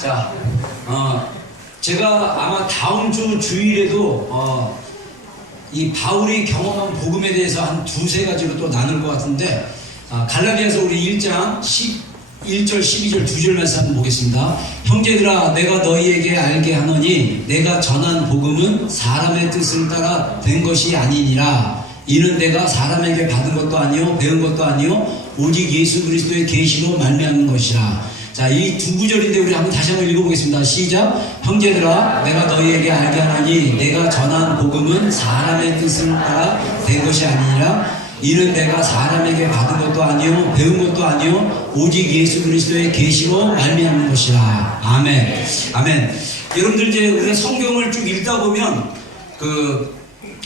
자, 제가 아마 다음 주 주일에도 이 바울이 경험한 복음에 대해서 한 두세 가지로 또 나눌 것 같은데, 갈라디아서 우리 1장 11절 12절 두 절 말씀 한번 보겠습니다. 형제들아, 내가 너희에게 알게 하노니 내가 전한 복음은 사람의 뜻을 따라 된 것이 아니니라. 이는 내가 사람에게 받은 것도 아니요 배운 것도 아니요 오직 예수 그리스도의 계시로 말미암은 것이라. 자, 이 두 구절인데 우리 한번 다시 한번 읽어보겠습니다. 시작. 형제들아, 내가 너희에게 알게 하노니 내가 전한 복음은 사람의 뜻을 따라 된 것이 아니니라. 이는 내가 사람에게 받은 것도 아니요 배운 것도 아니요 오직 예수 그리스도의 계시로 말미암은 것이라. 아멘. 아멘. 여러분들, 이제 우리가 성경을 쭉 읽다 보면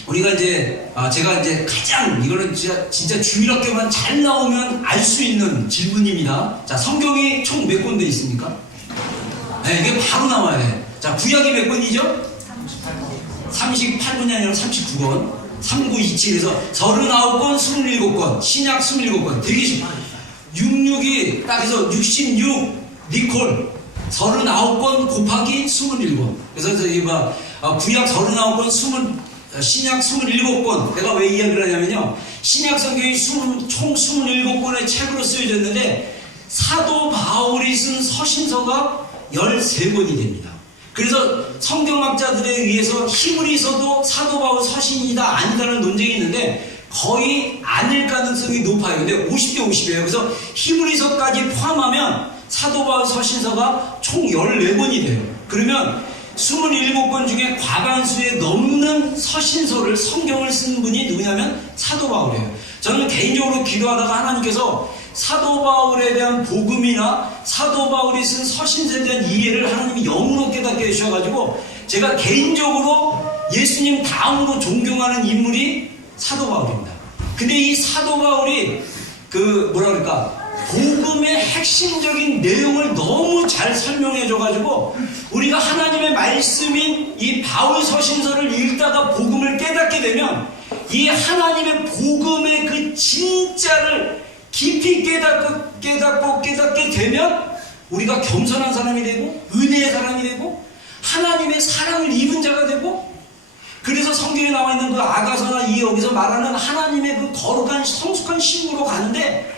우리가 이제 제가 이제 가장 이거는 진짜 주일학교만 잘 나오면 알 수 있는 질문입니다. 자, 성경이 총 몇 권 돼 있습니까? 네, 이게 바로 나와야 돼. 자, 구약이 몇 권이죠? 38권이 아니라 39권. 3927에서 39권, 27권, 신약 27권. 되게 쉽. 66이 딱 해서 66 니콜 39권 곱하기 27권. 그래서 저기 구약 39권, 신약 27권. 내가 왜 이야기를 하냐면요, 신약 성경이 총 27권의 책으로 쓰여졌는데 사도 바울이 쓴 서신서가 13권이 됩니다. 그래서 성경학자들에 의해서 히브리서도 사도 바울 서신이다 아니다라는 논쟁이 있는데 거의 아닐 가능성이 높아요. 근데 50대 50이에요. 그래서 히브리서까지 포함하면 사도 바울 서신서가 총 14권이 돼요. 그러면 27권 중에 과반수에 넘는 서신서를, 성경을 쓴 분이 누구냐면 사도 바울이에요. 저는 개인적으로 기도하다가 하나님께서 사도 바울에 대한 복음이나 사도 바울이 쓴 서신서에 대한 이해를 하나님이 영으로 깨닫게 해주셔가지고 제가 개인적으로 예수님 다음으로 존경하는 인물이 사도 바울입니다. 근데 이 사도 바울이 복음의 핵심적인 내용을 너무 잘 설명해줘가지고 우리가 하나님의 말씀인 이 바울 서신서를 읽다가 복음을 깨닫게 되면 이 하나님의 복음의 그 진짜를 깊이 깨닫게 되면 우리가 겸손한 사람이 되고 은혜의 사람이 되고 하나님의 사랑을 입은 자가 되고, 그래서 성경에 나와 있는 그 아가서나 이 여기서 말하는 하나님의 그 거룩한 성숙한 신부로 가는데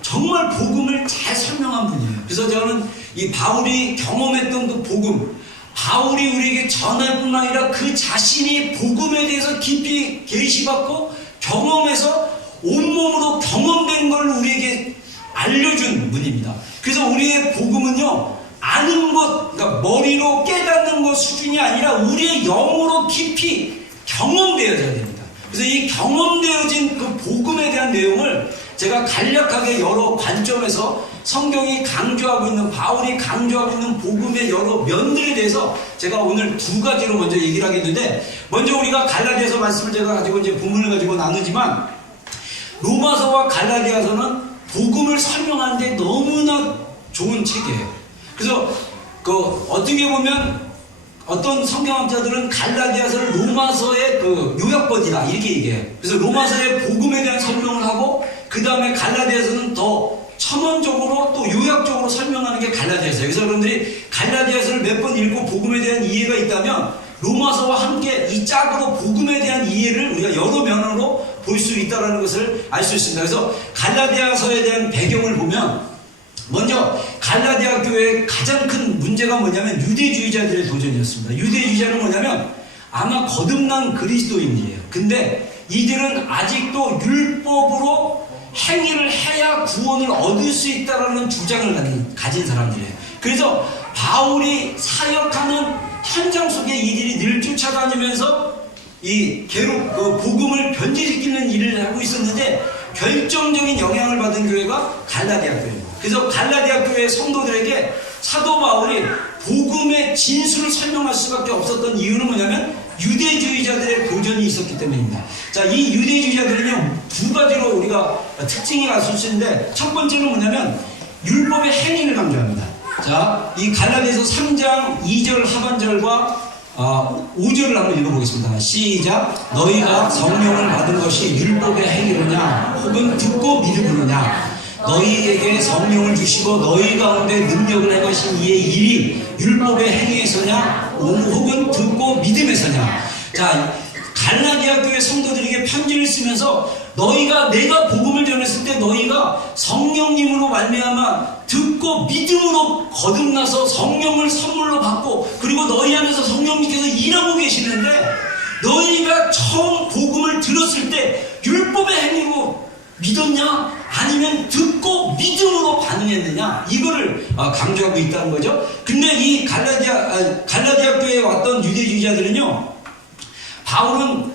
정말 복음을 잘 설명한 분이에요. 그래서 저는 이 바울이 경험했던 그 복음, 바울이 우리에게 전할 뿐만 아니라 그 자신이 복음에 대해서 깊이 계시받고 경험해서 온몸으로 경험된 걸 우리에게 알려준 분입니다. 그래서 우리의 복음은요, 아는 것, 그러니까 머리로 깨닫는 것 수준이 아니라 우리의 영으로 깊이 경험되어져야 됩니다. 그래서 이 경험되어진 그 복음에 대한 내용을 제가 간략하게 여러 관점에서 성경이 강조하고 있는, 바울이 강조하고 있는 복음의 여러 면들에 대해서 제가 오늘 두 가지로 먼저 얘기를 하겠는데, 먼저 우리가 갈라디아서 말씀을 제가 가지고 이제 본문을 가지고 나누지만 로마서와 갈라디아서는 복음을 설명하는데 너무나 좋은 책이에요. 그래서 어떻게 보면 어떤 성경학자들은 갈라디아서를 로마서의 요약본이다 이렇게 얘기해요. 그래서 로마서의 복음에 대한 설명을 하고 그 다음에 갈라디아서는 더 첨언적으로 또 요약적으로 설명하는 게 갈라디아서예요. 그래서 여러분들이 갈라디아서를 몇 번 읽고 복음에 대한 이해가 있다면 로마서와 함께 이 짝으로 복음에 대한 이해를 우리가 여러 면으로 볼 수 있다는 것을 알 수 있습니다. 그래서 갈라디아서에 대한 배경을 보면 먼저 갈라디아 교회의 가장 큰 문제가 뭐냐면 유대주의자들의 도전이었습니다. 유대주의자는 뭐냐면 아마 거듭난 그리스도인이에요. 근데 이들은 아직도 율법으로 행위를 해야 구원을 얻을 수 있다는 주장을 가진 사람들이에요. 그래서 바울이 사역하는 현장 속에 이들이 늘 쫓아다니면서 이 복음을 변질시키는 일을 하고 있었는데 결정적인 영향을 받은 교회가 갈라디아 교회입니다. 그래서 갈라디아 교회의 성도들에게 사도 바울이 복음의 진수를 설명할 수밖에 없었던 이유는 뭐냐면 유대주의자들의 도전이 있었기 때문입니다. 자, 이 유대주의자들은요, 두 가지로 우리가 특징이 알 수 있는데, 첫 번째는 뭐냐면 율법의 행위를 강조합니다. 자, 이 갈라디아서 3장 2절 하반절과 5절을 한번 읽어보겠습니다. 시작. 너희가 성령을 받은 것이 율법의 행위로냐 혹은 듣고 믿음으로냐. 너희에게 성령을 주시고 너희 가운데 능력을 행하신 이의 일이 율법의 행위에서냐 혹은 듣고 믿음에서냐. 자, 갈라디아 교회 성도들에게 편지를 쓰면서 너희가 내가 복음을 전했을 때 너희가 성령님으로 말미암아 듣고 믿음으로 거듭나서 성령을 선물로 받고 그리고 너희 안에서 성령님께서 일하고 계시는데 너희가 처음 복음을 들었을 때 율법의 행위로 믿었냐? 아니면 듣고 믿음으로 반응했느냐? 이거를 강조하고 있다는 거죠. 근데 이 갈라디아 교회에 왔던 유대주의자들은요, 바울은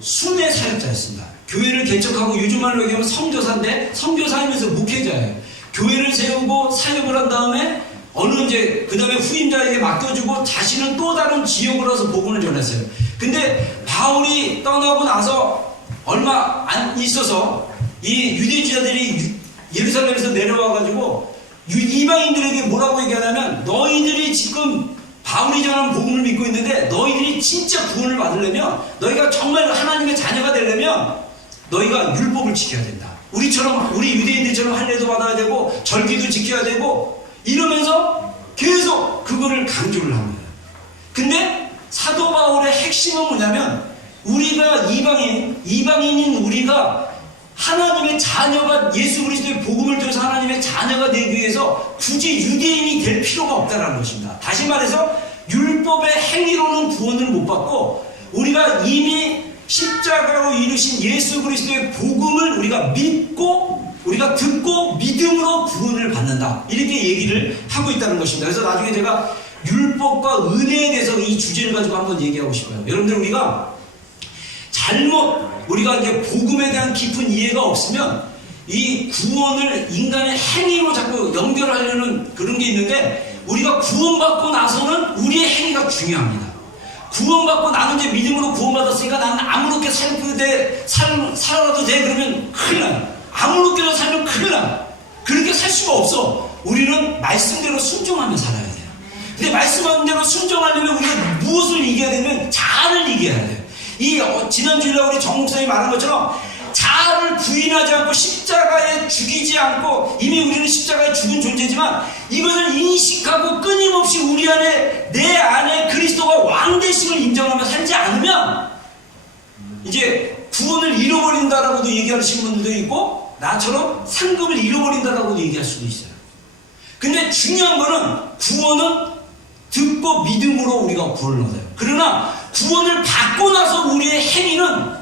순회 사역자였습니다. 교회를 개척하고 요즘 말로 얘기하면 선교사인데 선교사이면서 목회자예요. 교회를 세우고 사역을 한 다음에 그 다음에 후임자에게 맡겨주고 자신은 또 다른 지역으로 와서 복음을 전했어요. 근데 바울이 떠나고 나서 얼마 안 있어서 이 유대주의자들이 예루살렘에서 내려와가지고 이방인들에게 뭐라고 얘기하냐면 너희들이 지금 바울이 전하는 복음을 믿고 있는데 너희들이 진짜 구원을 받으려면 너희가 정말 하나님의 자녀가 되려면 너희가 율법을 지켜야 된다. 우리 유대인들처럼 할례도 받아야 되고 절기도 지켜야 되고 이러면서 계속 그거를 강조를 합니다. 근데 사도 바울의 핵심은 뭐냐면 우리가 이방인인 우리가 하나님의 자녀가 예수 그리스도의 복음을 통해서 하나님의 자녀가 되기 위해서 굳이 유대인이 될 필요가 없다는 것입니다. 다시 말해서 율법의 행위로는 구원을 못 받고 우리가 이미 십자가로 이루신 예수 그리스도의 복음을 우리가 믿고 우리가 듣고 믿음으로 구원을 받는다. 이렇게 얘기를 하고 있다는 것입니다. 그래서 나중에 제가 율법과 은혜에 대해서 이 주제를 가지고 한번 얘기하고 싶어요. 여러분들 우리가 이제 복음에 대한 깊은 이해가 없으면 이 구원을 인간의 행위로 자꾸 연결하려는 그런 게 있는데 우리가 구원받고 나서는 우리의 행위가 중요합니다. 구원받고 나는 이제 믿음으로 구원받았으니까 나는 아무렇게 살아도 돼 그러면 큰일 나요. 아무렇게나 살면 큰일 나요. 그렇게 살 수가 없어. 우리는 말씀대로 순종하며 살아야 돼요. 근데 말씀대로 순종하려면 우리가 무엇을 이겨야 되면 자아를 이겨야 돼요. 지난 주일에 우리 정 목사님이 말한 것처럼 자아를 부인하지 않고 십자가에 죽이지 않고 이미 우리는 십자가에 죽은 존재지만 이것을 인식하고 끊임없이 내 안에 그리스도가 왕 되심을 인정하며 살지 않으면 이제 구원을 잃어버린다라고도 얘기하시는 분들도 있고 나처럼 상급을 잃어버린다라고도 얘기할 수도 있어요. 근데 중요한 거는 구원은 듣고 믿음으로 우리가 구원을 얻어요. 그러나 구원을 받고 나서 우리의 행위는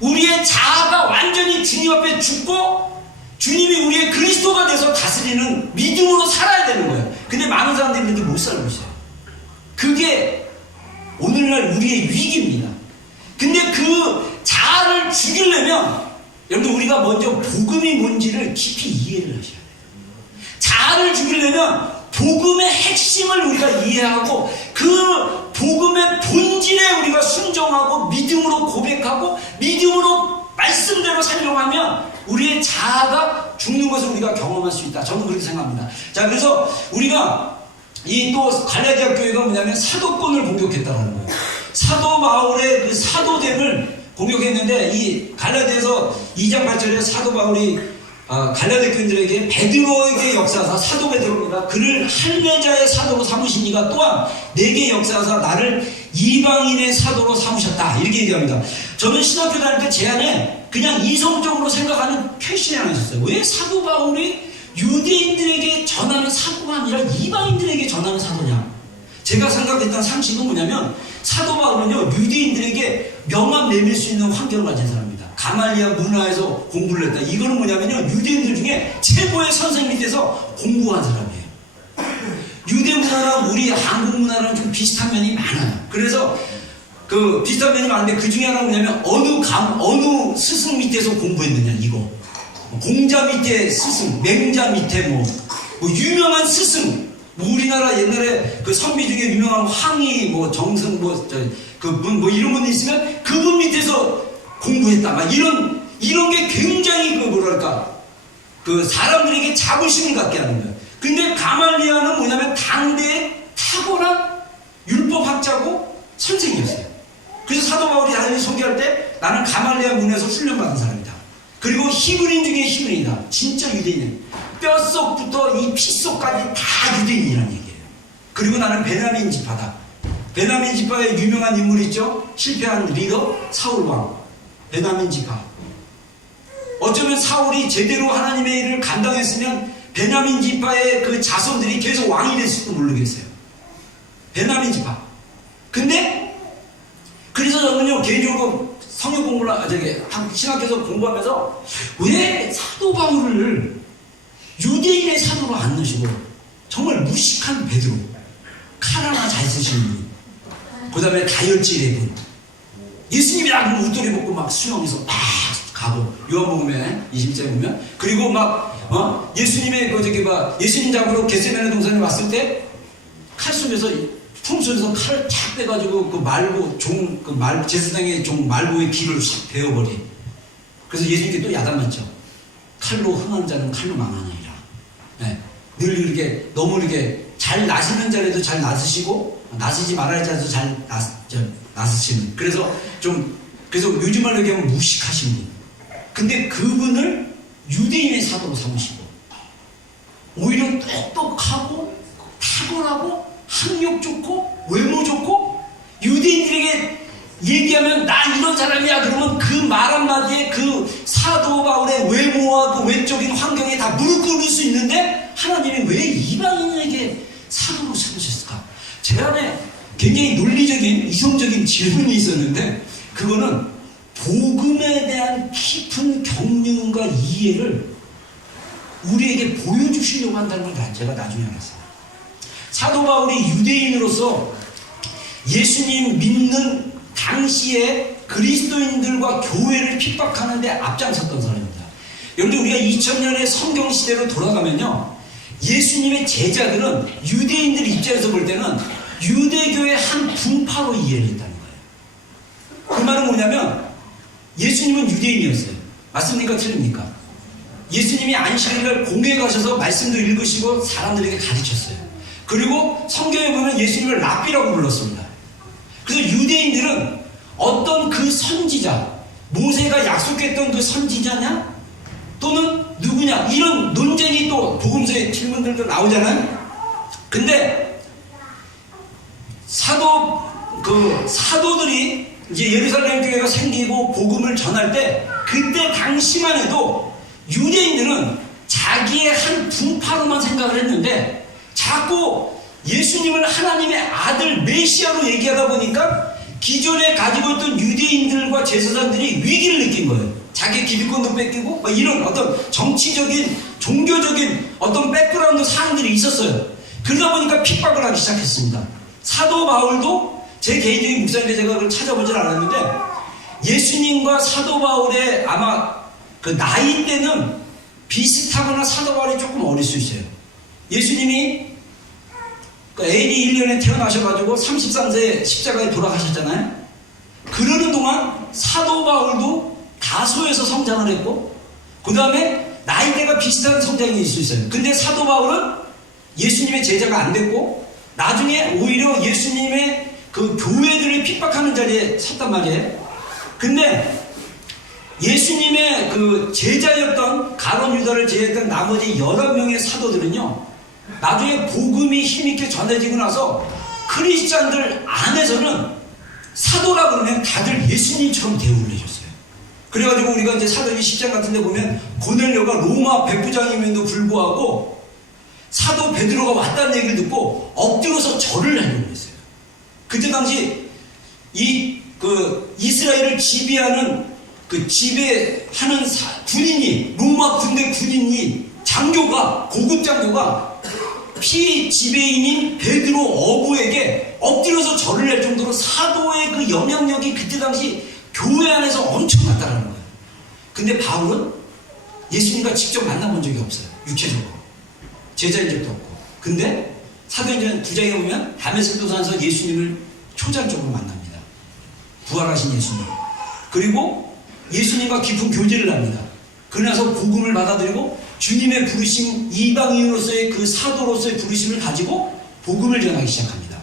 우리의 자아가 완전히 주님 앞에 죽고 주님이 우리의 그리스도가 돼서 다스리는 믿음으로 살아야 되는 거예요. 근데 많은 사람들이 그렇게 못 살고 있어요. 그게 오늘날 우리의 위기입니다. 근데 그 자아를 죽이려면 여러분 우리가 먼저 복음이 뭔지를 깊이 이해를 하셔야 돼요. 자아를 죽이려면 복음의 핵심을 우리가 이해하고 그 복음의 본질에 우리가 순종하고 믿음으로 고백하고 믿음으로 말씀대로 살려가면 우리의 자아가 죽는 것을 우리가 경험할 수 있다. 저는 그렇게 생각합니다. 자, 그래서 우리가 또 갈라디아 교회가 뭐냐면 사도권을 공격했다는 거예요. 사도 바울의 그 사도됨을 공격했는데 이 갈라디아서 2장 8절에 사도 바울이 갈라디아 교인들에게 베드로에게 역사하사 사도 베드로입니다. 그를 할례자의 사도로 삼으시니가 또한 내게 역사하사 나를 이방인의 사도로 삼으셨다. 이렇게 얘기합니다. 저는 신학교 다닐 때 제 안에 그냥 이성적으로 생각하는 퀘션이 하나 있었어요. 왜 사도 바울이 유대인들에게 전하는 사도가 아니라 이방인들에게 전하는 사도냐? 제가 생각했던 상식은 뭐냐면 사도 바울은요 유대인들에게 명함 내밀 수 있는 환경을 가진 사람입니다. 가말리아 문화에서 공부를 했다. 이거는 뭐냐면요 유대인들 중에 최고의 선생 밑에서 공부한 사람이에요. 유대 문화랑 우리 한국 문화랑 좀 비슷한 면이 많아요. 그래서 그 비슷한 면이 많은데 그 중에 하나가 뭐냐면 어느 스승 밑에서 공부했느냐 이거. 공자 밑에 스승, 맹자 밑에 뭐 유명한 스승. 우리나라 옛날에 그 선비 중에 유명한 황희, 정승, 이런 분 있으면 그분 밑에서 공부했다. 막 이런 게 굉장히 그 사람들에게 자부심을 갖게 하는 거예요. 근데 가말리아는 뭐냐면 당대에 탁월한 율법학자고 선생이었어요. 그래서 사도 바울이 자신이 소개할 때 나는 가말리아 문에서 훈련받은 사람이다. 그리고 히브리인 중에 히브리인이다. 진짜 유대인이에요. 뼛속부터 이 피속까지 다 유대인이라는 얘기예요. 그리고 나는 베냐민 지파다. 베냐민 지파의 유명한 인물 있죠? 실패한 리더 사울왕. 베냐민 지파. 어쩌면 사울이 제대로 하나님의 일을 감당했으면 베냐민 지파의 그 자손들이 계속 왕이 됐을지도 모르겠어요. 베냐민 지파. 근데 그래서 저는요 개인적으로 성경 공부를 신학교에서 공부하면서 왜 사도 바울을 유대인의 사도로 안 넣으시고 정말 무식한 베드로, 칼 하나 잘 쓰시는 분, 그 다음에 다혈질의 분, 예수님이랑 웃돌이 먹고 막 수영해서 막 가고 요한복음에 20장에 보면, 그리고 막 예수님의 예수님 잡으러 겟세마네 동산에 왔을 때 칼 속에서 품 속에서 칼을 탁 빼가지고 그 말고 제사장의 종 말고의 귀를 싹 베어버린. 그래서 예수님께 또 야단맞죠. 칼로 흥하는 자는 칼로 망하느니라. 네. 늘 이렇게 너무 이렇게 잘 나시는 자라도 잘 나서시고 나서지 말아야 자도 잘 나서시는. 그래서 요즘 말로 얘기하면 무식하신 분. 근데 그분을 유대인의 사도로 삼으시고 오히려 똑똑하고 탁월하고 학력 좋고 외모 좋고 유대인들에게 얘기하면 나 이런 사람이야 그러면 그 말 한마디에 그 사도 바울의 외모와 그 외적인 환경에 다 무릎 꿇을 수 있는데 하나님이 왜 이방인에게 사도로 세우셨을까? 제 안에 굉장히 논리적인 이성적인 질문이 있었는데 그거는 복음에 대한 깊은 경륜과 이해를 우리에게 보여주시려고 한다는 걸 제가 나중에 알았어요. 사도 바울이 유대인으로서 예수님 믿는 당시에 그리스도인들과 교회를 핍박하는데 앞장섰던 사람입니다. 여러분들 우리가 2000년의 성경시대로 돌아가면요 예수님의 제자들은 유대인들 입장에서 볼 때는 유대교의 한 분파로 이해를 했다는 거예요. 그 말은 뭐냐면 예수님은 유대인이었어요. 맞습니까? 틀립니까? 예수님이 안식일날 공회에 가셔서 말씀도 읽으시고 사람들에게 가르쳤어요. 그리고 성경에 보면 예수님을 랍비라고 불렀습니다. 그래서 유대인들은 어떤 그 선지자, 모세가 약속했던 그 선지자냐? 또는 누구냐? 이런 논쟁이 또 복음서의 질문들도 나오잖아요. 근데 사도들이 이제 예루살렘 교회가 생기고 복음을 전할 때 그때 당시만 해도 유대인들은 자기의 한 분파로만 생각을 했는데 자꾸 예수님을 하나님의 아들 메시아로 얘기하다 보니까 기존에 가지고 있던 유대인들과 제사장들이 위기를 느낀 거예요. 자기 기득권도 뺏기고 이런 어떤 정치적인 종교적인 어떤 백그라운드 사항들이 있었어요. 그러다 보니까 핍박을 하기 시작했습니다. 사도 바울도 제 개인적인 묵상인데 제가 그걸 찾아보진 않았는데 예수님과 사도 바울의 아마 그 나이대는 비슷하거나 사도 바울이 조금 어릴 수 있어요. 예수님이 AD 1년에 태어나셔가지고 33세에 십자가에 돌아가셨잖아요. 그러는 동안 사도 바울도 다소에서 성장을 했고 그 다음에 나이대가 비슷한 성장이 있을 수 있어요. 근데 사도 바울은 예수님의 제자가 안 됐고 나중에 오히려 예수님의 그 교회들을 핍박하는 자리에 섰단 말이에요. 근데 예수님의 그 제자였던 가룟 유다를 제외했던 나머지 11명의 사도들은요 나중에 복음이 힘있게 전해지고 나서 크리스찬들 안에서는 사도라 그러면 다들 예수님처럼 대우를 해줬어요. 그래가지고 우리가 이제 사도행전 10장 같은 데 보면 고넬료가 로마 백부장임에도 불구하고 사도 베드로가 왔다는 얘기를 듣고 엎드려서 절을 하려고 했어요. 그때 당시 이스라엘을 지배하는 그 지배하는 군인이 로마 군대 군인이 장교가 고급 장교가 피지배인인 베드로 어부에게 엎드려서 절을 할 정도로 사도의 그 영향력이 그때 당시 교회 안에서 엄청났다는 거예요. 근데 바울은 예수님과 직접 만나본 적이 없어요. 육체적으로 제자인 적도 없고. 근데 사도행전 9장에 보면 다메섹 도상에서 예수님을 초자적으로 만납니다. 부활하신 예수님. 그리고 예수님과 깊은 교제를 합니다. 그러나서 복음을 받아들이고 주님의 부르심, 이방인으로서의 그 사도로서의 부르심을 가지고 복음을 전하기 시작합니다.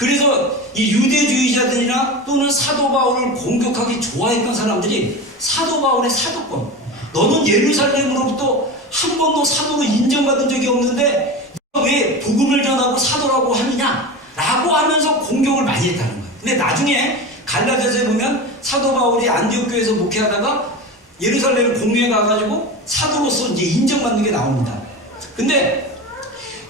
그래서 이 유대주의자들이나 또는 사도 바울을 공격하기 좋아했던 사람들이 사도 바울의 사도권, 너는 예루살렘으로부터 한 번도 사도로 인정받은 적이 없는데 왜 복음을 전하고 사도라고 하느냐? 라고 하면서 공격을 많이 했다는 거예요. 근데 나중에 갈라디아서에 보면 사도 바울이 안디옥 교회에서 목회하다가 예루살렘 공유에 가가지고 사도로서 이제 인정받는 게 나옵니다. 근데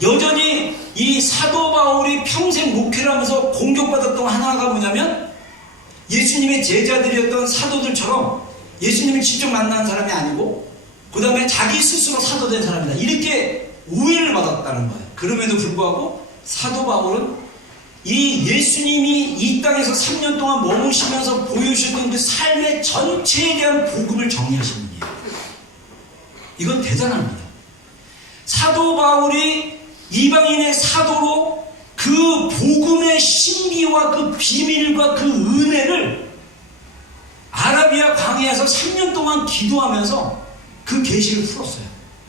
여전히 이 사도 바울이 평생 목회를 하면서 공격받았던 하나가 뭐냐면 예수님의 제자들이었던 사도들처럼 예수님을 직접 만난 사람이 아니고 그 다음에 자기 스스로 사도된 사람이다. 이렇게 오해를 받았다는 거예요. 그럼에도 불구하고 사도 바울은 이 예수님이 이 땅에서 3년 동안 머무시면서 보여주셨던 그 삶의 전체에 대한 복음을 정리하신 분이에요. 이건 대단합니다. 사도 바울이 이방인의 사도로 그 복음의 신비와 그 비밀과 그 은혜를 아라비아 광야에서 3년 동안 기도하면서 그 계시를 풀었어요.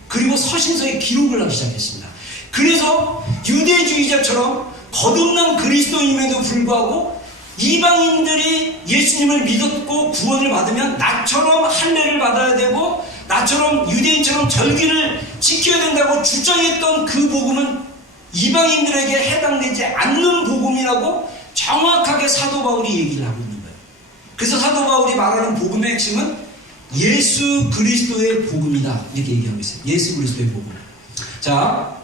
그리고 서신서에 기록을 하기 시작했습니다. 그래서 유대주의자처럼 거듭난 그리스도임에도 불구하고 이방인들이 예수님을 믿었고 구원을 받으면 나처럼 할례를 받아야 되고 나처럼 유대인처럼 절기를 지켜야 된다고 주장했던 그 복음은 이방인들에게 해당되지 않는 복음이라고 정확하게 사도 바울이 얘기를 하고 있는 거예요. 그래서 사도 바울이 말하는 복음의 핵심은 예수 그리스도의 복음이다 이렇게 얘기하고 있어요. 예수 그리스도의 복음. 자,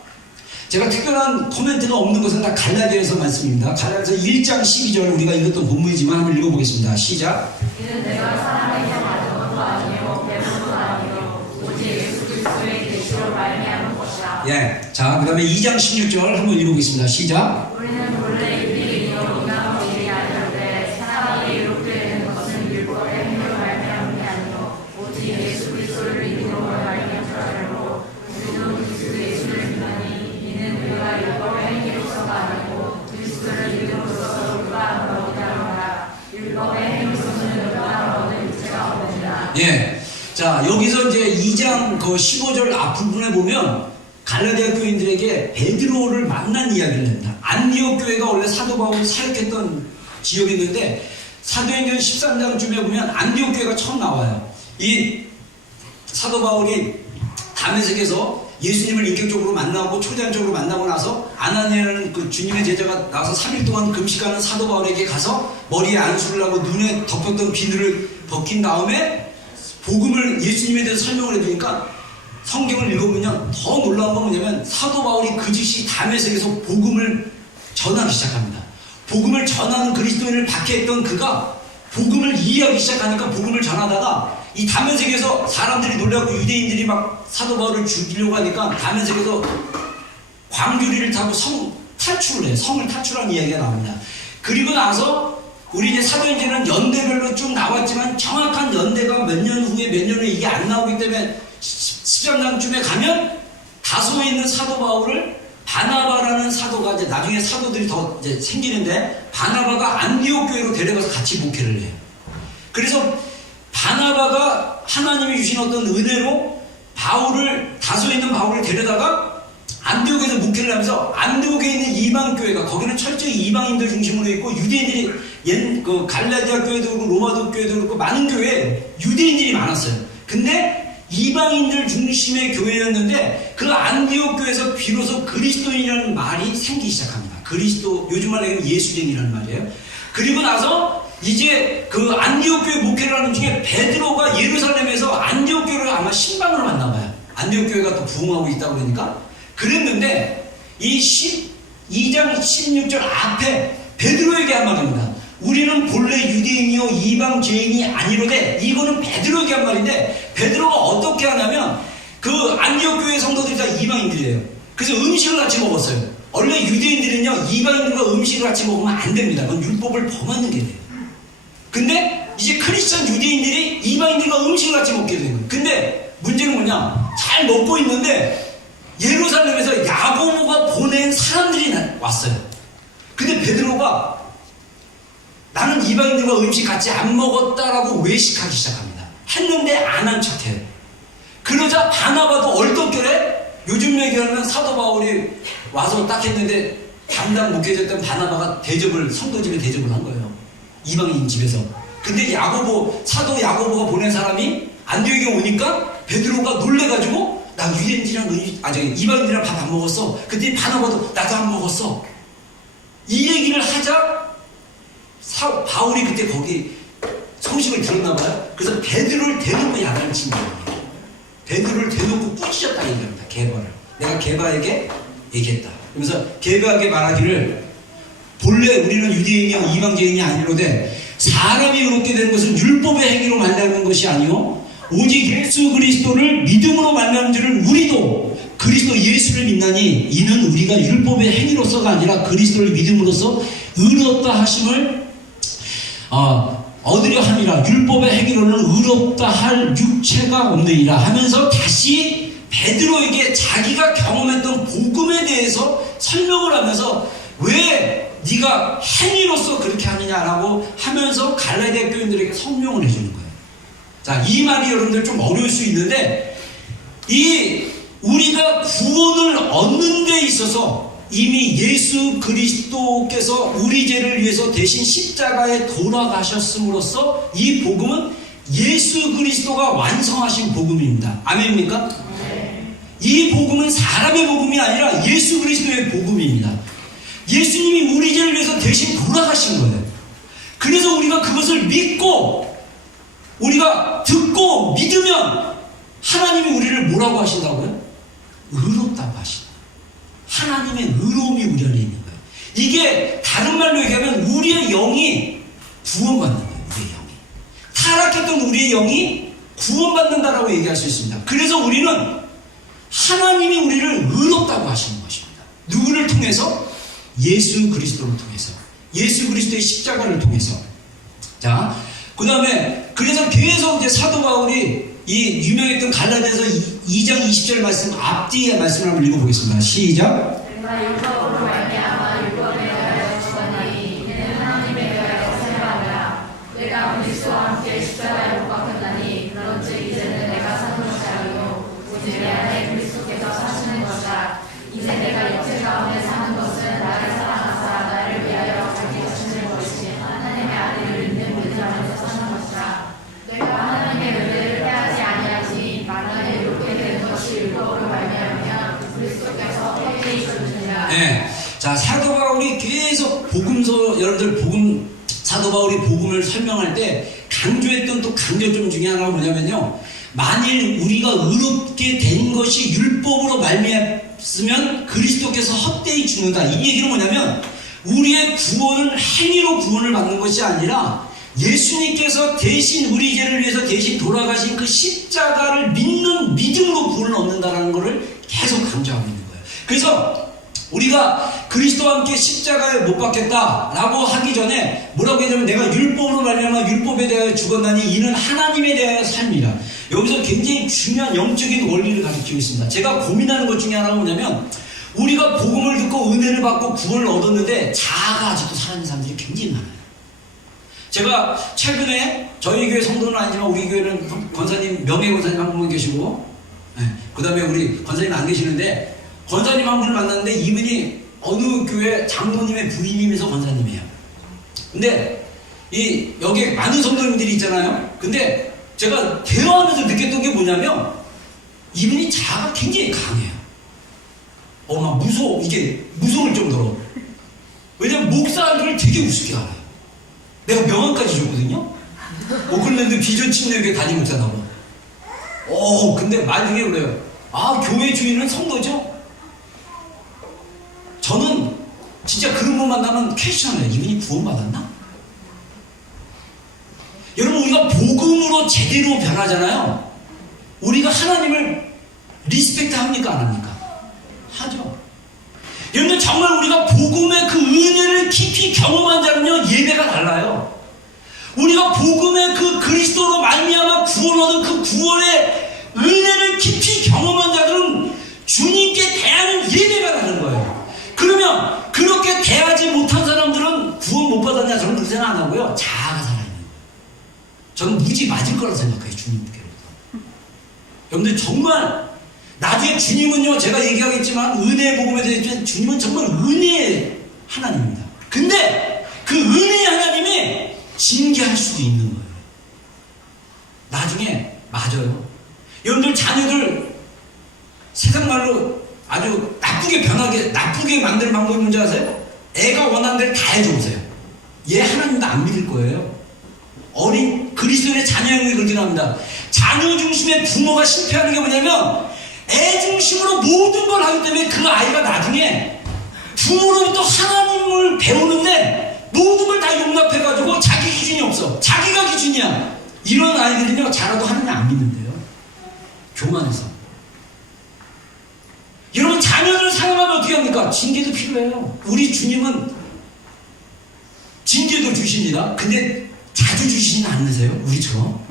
제가 특별한 코멘트가 없는 것은 다 갈라디아서 말씀입니다. 갈라디아서 1장 12절 우리가 읽었던 본문이지만 한번 읽어보겠습니다. 시작. 이는 내가 사람에게 받은 것도 아니요 배분도 아니요 오직 예수 그리스도의 계시로 말미암은 것이라. 예. 자, 그 다음에 2장 16절 한번 읽어보겠습니다. 시작. 우리는 본래 유대인이요 이방인이 아니었되 사람이 이롭게 되는 것은 율법의 행위로 말미암은 게 아니요 오직 예수 그리스도를 믿음으로 말미암으라 하고 우리도 그리스도 예수를 믿나니 이는 우리가 율법의 행위로서가 아니고 그리스도를 믿음으로써 의가 얻으려 하라. 율법의 행위로서는 의가 얻을 일체가 없느니라. 예. 자, 여기서 이제 2장 그 15절 앞부분에 보면 갈라디아 교인들에게 베드로를 만난 이야기를 합니다. 안디옥 교회가 원래 사도 바울이 사역했던 지역이었는데 사도행전 13장쯤에 보면 안디옥 교회가 처음 나와요. 이 사도 바울이 다메섹에서 예수님을 인격적으로 만나고 초대한적으로 만나고 나서 아나니아라는 그 주님의 제자가 나와서 3일 동안 금식하는 사도 바울에게 가서 머리에 안수를 하고 눈에 덮였던 비늘을 벗긴 다음에 복음을 예수님에 대해서 설명을 해주니까 성경을 읽어보면 더 놀라운 건 뭐냐면 사도 바울이 그 즉시 다메섹에서 복음을 전하기 시작합니다. 복음을 전하는 그리스도인을 박해했던 그가 복음을 이해하기 시작하니까 복음을 전하다가 이 다메섹에서 사람들이 놀라고 유대인들이 막 사도 바울을 죽이려고 하니까 다메섹에서 광주리를 타고 탈출을 해요. 성을 탈출한 이야기가 나옵니다. 그리고 나서 우리 이제 사도행전은 연대별로 쭉 나왔지만 정확한 연대가 몇 년 후에 몇 년 후에 이게 안 나오기 때문에 13장쯤에 가면 다소에 있는 사도 바울을 바나바라는 사도가 이제 나중에 사도들이 더 이제 생기는데 바나바가 안디옥 교회로 데려가서 같이 목회를 해요. 그래서 바나바가 하나님이 주신 어떤 은혜로 다소에 있는 바울을 데려다가 안디옥에서 목회를 하면서 안디옥에 있는 이방 교회가 거기는 철저히 이방인들 중심으로 있고 유대인들이 그 갈라디아 교회도 그렇고 로마도 교회도 그렇고 많은 교회에 유대인들이 많았어요. 근데 이방인들 중심의 교회였는데 그 안디옥 교회에서 비로소 그리스도인이라는 말이 생기기 시작합니다. 그리스도, 요즘 말로 하면 예수쟁이라는 말이에요. 그리고 나서 이제 그 안디옥 교회 목회를 하는 중에 베드로가 예루살렘에서 안디옥 교회를 아마 신방으로 만나봐요. 안디옥 교회가 또 부흥하고 있다고 그러니까 그랬는데 이 12장 16절 앞에 베드로에게 한 말입니다. 우리는 본래 유대인이요 이방 죄인이 아니로되 이거는 베드로에게 한 말인데 베드로가 어떻게 하냐면 그 안디옥 교회 성도들이 다 이방인들이에요. 그래서 음식을 같이 먹었어요. 원래 유대인들은요 이방인들과 음식을 같이 먹으면 안 됩니다. 그건 율법을 범하는 게 돼요. 근데 이제 크리스천 유대인들이 이방인들과 음식을 같이 먹게 되는 거예요. 근데 문제는 뭐냐, 잘 먹고 있는데 예루살렘에서 야고보가 보낸 사람들이 왔어요. 근데 베드로가 나는 이방인들과 음식 같이 안 먹었다라고 외식하기 시작합니다. 했는데 안 한 척해요. 그러자 바나바도 얼떨결에 요즘 얘기하면 사도 바울이 와서 딱 했는데 담당 목회자였던 바나바가 대접을, 성도집에 대접을 한 거예요. 이방인 집에서. 근데 야고보, 사도 야고보가 보낸 사람이 안디옥에 오니까 베드로가 놀래가지고 나 유대인들이랑 이방인들이랑 밥 안 먹었어. 근데 바나바도 나도 안 먹었어. 이 얘기를 하자 바울이 그때 거기 소식을 들었나 봐요. 그래서 베드로를 대놓고 야단을 친 거예요. 베드로를 대놓고 꾸짖었다 얘기합니다. 게바를. 내가 게바에게 얘기했다. 그러면서 게바에게 말하기를 본래 우리는 유대인이요 이방인이 아니로되 사람이 의롭게 되는 것은 율법의 행위로 말미암는 것이 아니요 오직 예수 그리스도를 믿음으로 말미암는 줄은 우리도 그리스도 예수를 믿나니 이는 우리가 율법의 행위로서가 아니라 그리스도를 믿음으로써 의롭다 하심을 얻으려 함이라. 율법의 행위로는 의롭다 할 육체가 없느니라 하면서 다시 베드로에게 자기가 경험했던 복음에 대해서 설명을 하면서 왜 네가 행위로서 그렇게 하느냐라고 하면서 갈라디아 교인들에게 설명을 해주는 거예요. 자, 이 말이 여러분들 좀 어려울 수 있는데 우리가 구원을 얻는 데 있어서 이미 예수 그리스도께서 우리 죄를 위해서 대신 십자가에 돌아가셨음으로써 이 복음은 예수 그리스도가 완성하신 복음입니다. 아멘입니까? 네. 이 복음은 사람의 복음이 아니라 예수 그리스도의 복음입니다. 예수님이 우리 죄를 위해서 대신 돌아가신 거예요. 그래서 우리가 그것을 믿고 우리가 듣고 믿으면 하나님이 우리를 뭐라고 하신다고요? 의롭다고 하신다. 하나님의 의로움이 우리 안에 있는 거예요. 이게 다른 말로 얘기하면 우리의 영이 구원받는 거예요. 우리의 영이. 타락했던 우리의 영이 구원받는다라고 얘기할 수 있습니다. 그래서 우리는 하나님이 우리를 의롭다고 하시는 것입니다. 누구를 통해서? 예수 그리스도를 통해서. 예수 그리스도의 십자가를 통해서. 자, 그 다음에 그래서 계속 이제 사도 바울이 이 유명했던 갈라디아서 2장 20절 말씀 앞뒤의 말씀을 한번 읽어보겠습니다. 시작. 내가 율법으로 말미암아 율법에 대하여 죽었나니 이는 하나님에 대하여 생각하라. 내가 그리스도와 함께 십자가에 못 박혔나니 그런즉 이제는 내가 사는 것이 아니요 오직 내 안에 그리스도께서 사시는 것이라. 이제 내가 육체 가운데 사는 것은 나를 사랑하사 나를 위하여 자기 자신을 버리신 하나님의 아들을 믿는 믿음 안에서 사는 것이라. 내가 하나님의 은혜를 빼앗지 아니하지 만약에 이렇게 되는 것이 율법으로 말미암으면 그리스도께서 폐기해 주시느냐. 네. 자, 사도 바울이 계속 복음서, 여러분들 사도 바울이 복음을 설명할 때 강조했던 또 강조점 중에 하나가 뭐냐면요. 만일 우리가 의롭게 된 것이 율법으로 말미암으면 그리스도께서 헛되이 죽는다. 이 얘기는 뭐냐면 우리의 구원은 행위로 구원을 받는 것이 아니라 예수님께서 대신 우리 죄를 위해서 대신 돌아가신 그 십자가를 믿는 믿음으로 구원을 얻는다는 것을 계속 강조하고 있는 거예요. 그래서 우리가 그리스도와 함께 십자가에 못 박혔다라고 하기 전에 뭐라고 했냐면 내가 율법으로 말미암아 율법에 대하여 죽었나니 이는 하나님에 대하여 삶이라. 여기서 굉장히 중요한 영적인 원리를 가르치고 있습니다. 제가 고민하는 것 중에 하나가 뭐냐면 우리가 복음을 듣고 은혜를 받고 구원을 얻었는데 자아가 아직도 살아있는 사람들이 굉장히 많아요. 제가 최근에 저희 교회 성도는 아니지만 우리 교회는 권사님, 명예 권사님 한 분 계시고 그 다음에 우리 권사님 안 계시는데 권사님 한 분을 만났는데 이분이 어느 교회 장로님의 부인이면서 권사님이에요. 근데 여기에 많은 성도님들이 있잖아요. 근데 제가 대화하면서 느꼈던 게 뭐냐면 이분이 자아가 굉장히 강해요. 막 무서워. 이게 무서울 정도로. 왜냐면 목사들을 되게 우습게 알아요. 내가 명함까지 줬거든요. 오클랜드 비전 침례교회 담임 목사라고. 근데 말 중에 그래요. 교회 주인은 성도죠? 저는 진짜 그런 분 만나면 퀘스천해요. 이분이 구원받았나? 여러분, 우리가 복음으로 제대로 변하잖아요. 우리가 하나님을 리스펙트 합니까? 안 합니까? 하죠. 여러분, 정말 우리가 복음의 그 은혜를 깊이 경험한 자는요, 예배가 달라요. 우리가 복음의 그 그리스도로 말미암아 구원 얻은 그 구원의 은혜를 깊이 경험한 자들은 주님께 대하는 예배가 다른 거예요. 그러면 그렇게 대하지 못한 사람들은 구원 못 받았냐? 저는 그렇게 생각 안 하고요. 자아가 살아있는 거예요. 저는 무지 맞을 거라고 생각해요. 주님께로부터. 여러분들 정말 나중에 주님은요, 제가 얘기하겠지만 은혜의 복음에 대해서 주님은 정말 은혜의 하나님입니다. 근데 그 은혜의 하나님이 징계할 수도 있는 거예요. 나중에 맞아요. 여러분들 자녀들 세상 말로 아주 나쁘게 만드는 방법이 뭔지 아세요? 애가 원하는 대로 다 해줘보세요. 얘 하나님도 안 믿을 거예요. 어린 그리스도인의 자녀 행동이 그렇게 나옵니다. 자녀 중심의 부모가 실패하는 게 뭐냐면 애 중심으로 모든 걸 하기 때문에 그 아이가 나중에 부모로부터 하나님을 배우는데 모든 걸 다 용납해가지고 자기 기준이 없어. 자기가 기준이야. 이런 아이들은요, 자라도 하나님 안 믿는데요. 교만해서. 여러분, 자녀를 사랑하면 어떻게 합니까? 징계도 필요해요. 우리 주님은 징계도 주십니다. 근데 자주 주시지는 않으세요? 우리처럼.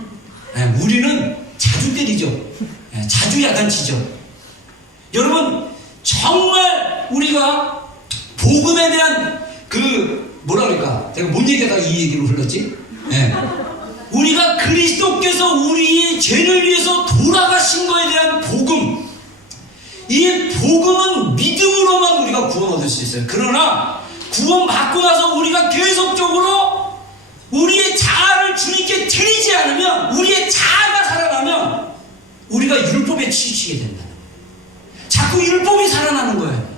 네, 우리는 자주 때리죠. 네, 자주 야단치죠. 여러분, 정말 우리가 복음에 대한 뭐라 그럴까? 제가 뭔 얘기하다가 이 얘기로 흘렀지? 네. 우리가 그리스도께서 우리의 죄를 위해서 돌아가신 거에 대한 복음, 이 복음은 믿음으로만 우리가 구원 얻을 수 있어요. 그러나 구원 받고 나서 우리가 계속적으로 우리의 자아를 주님께 드리지 않으면, 우리의 자아가 살아나면 우리가 율법에 치우치게 된다는 거예요. 자꾸 율법이 살아나는 거예요.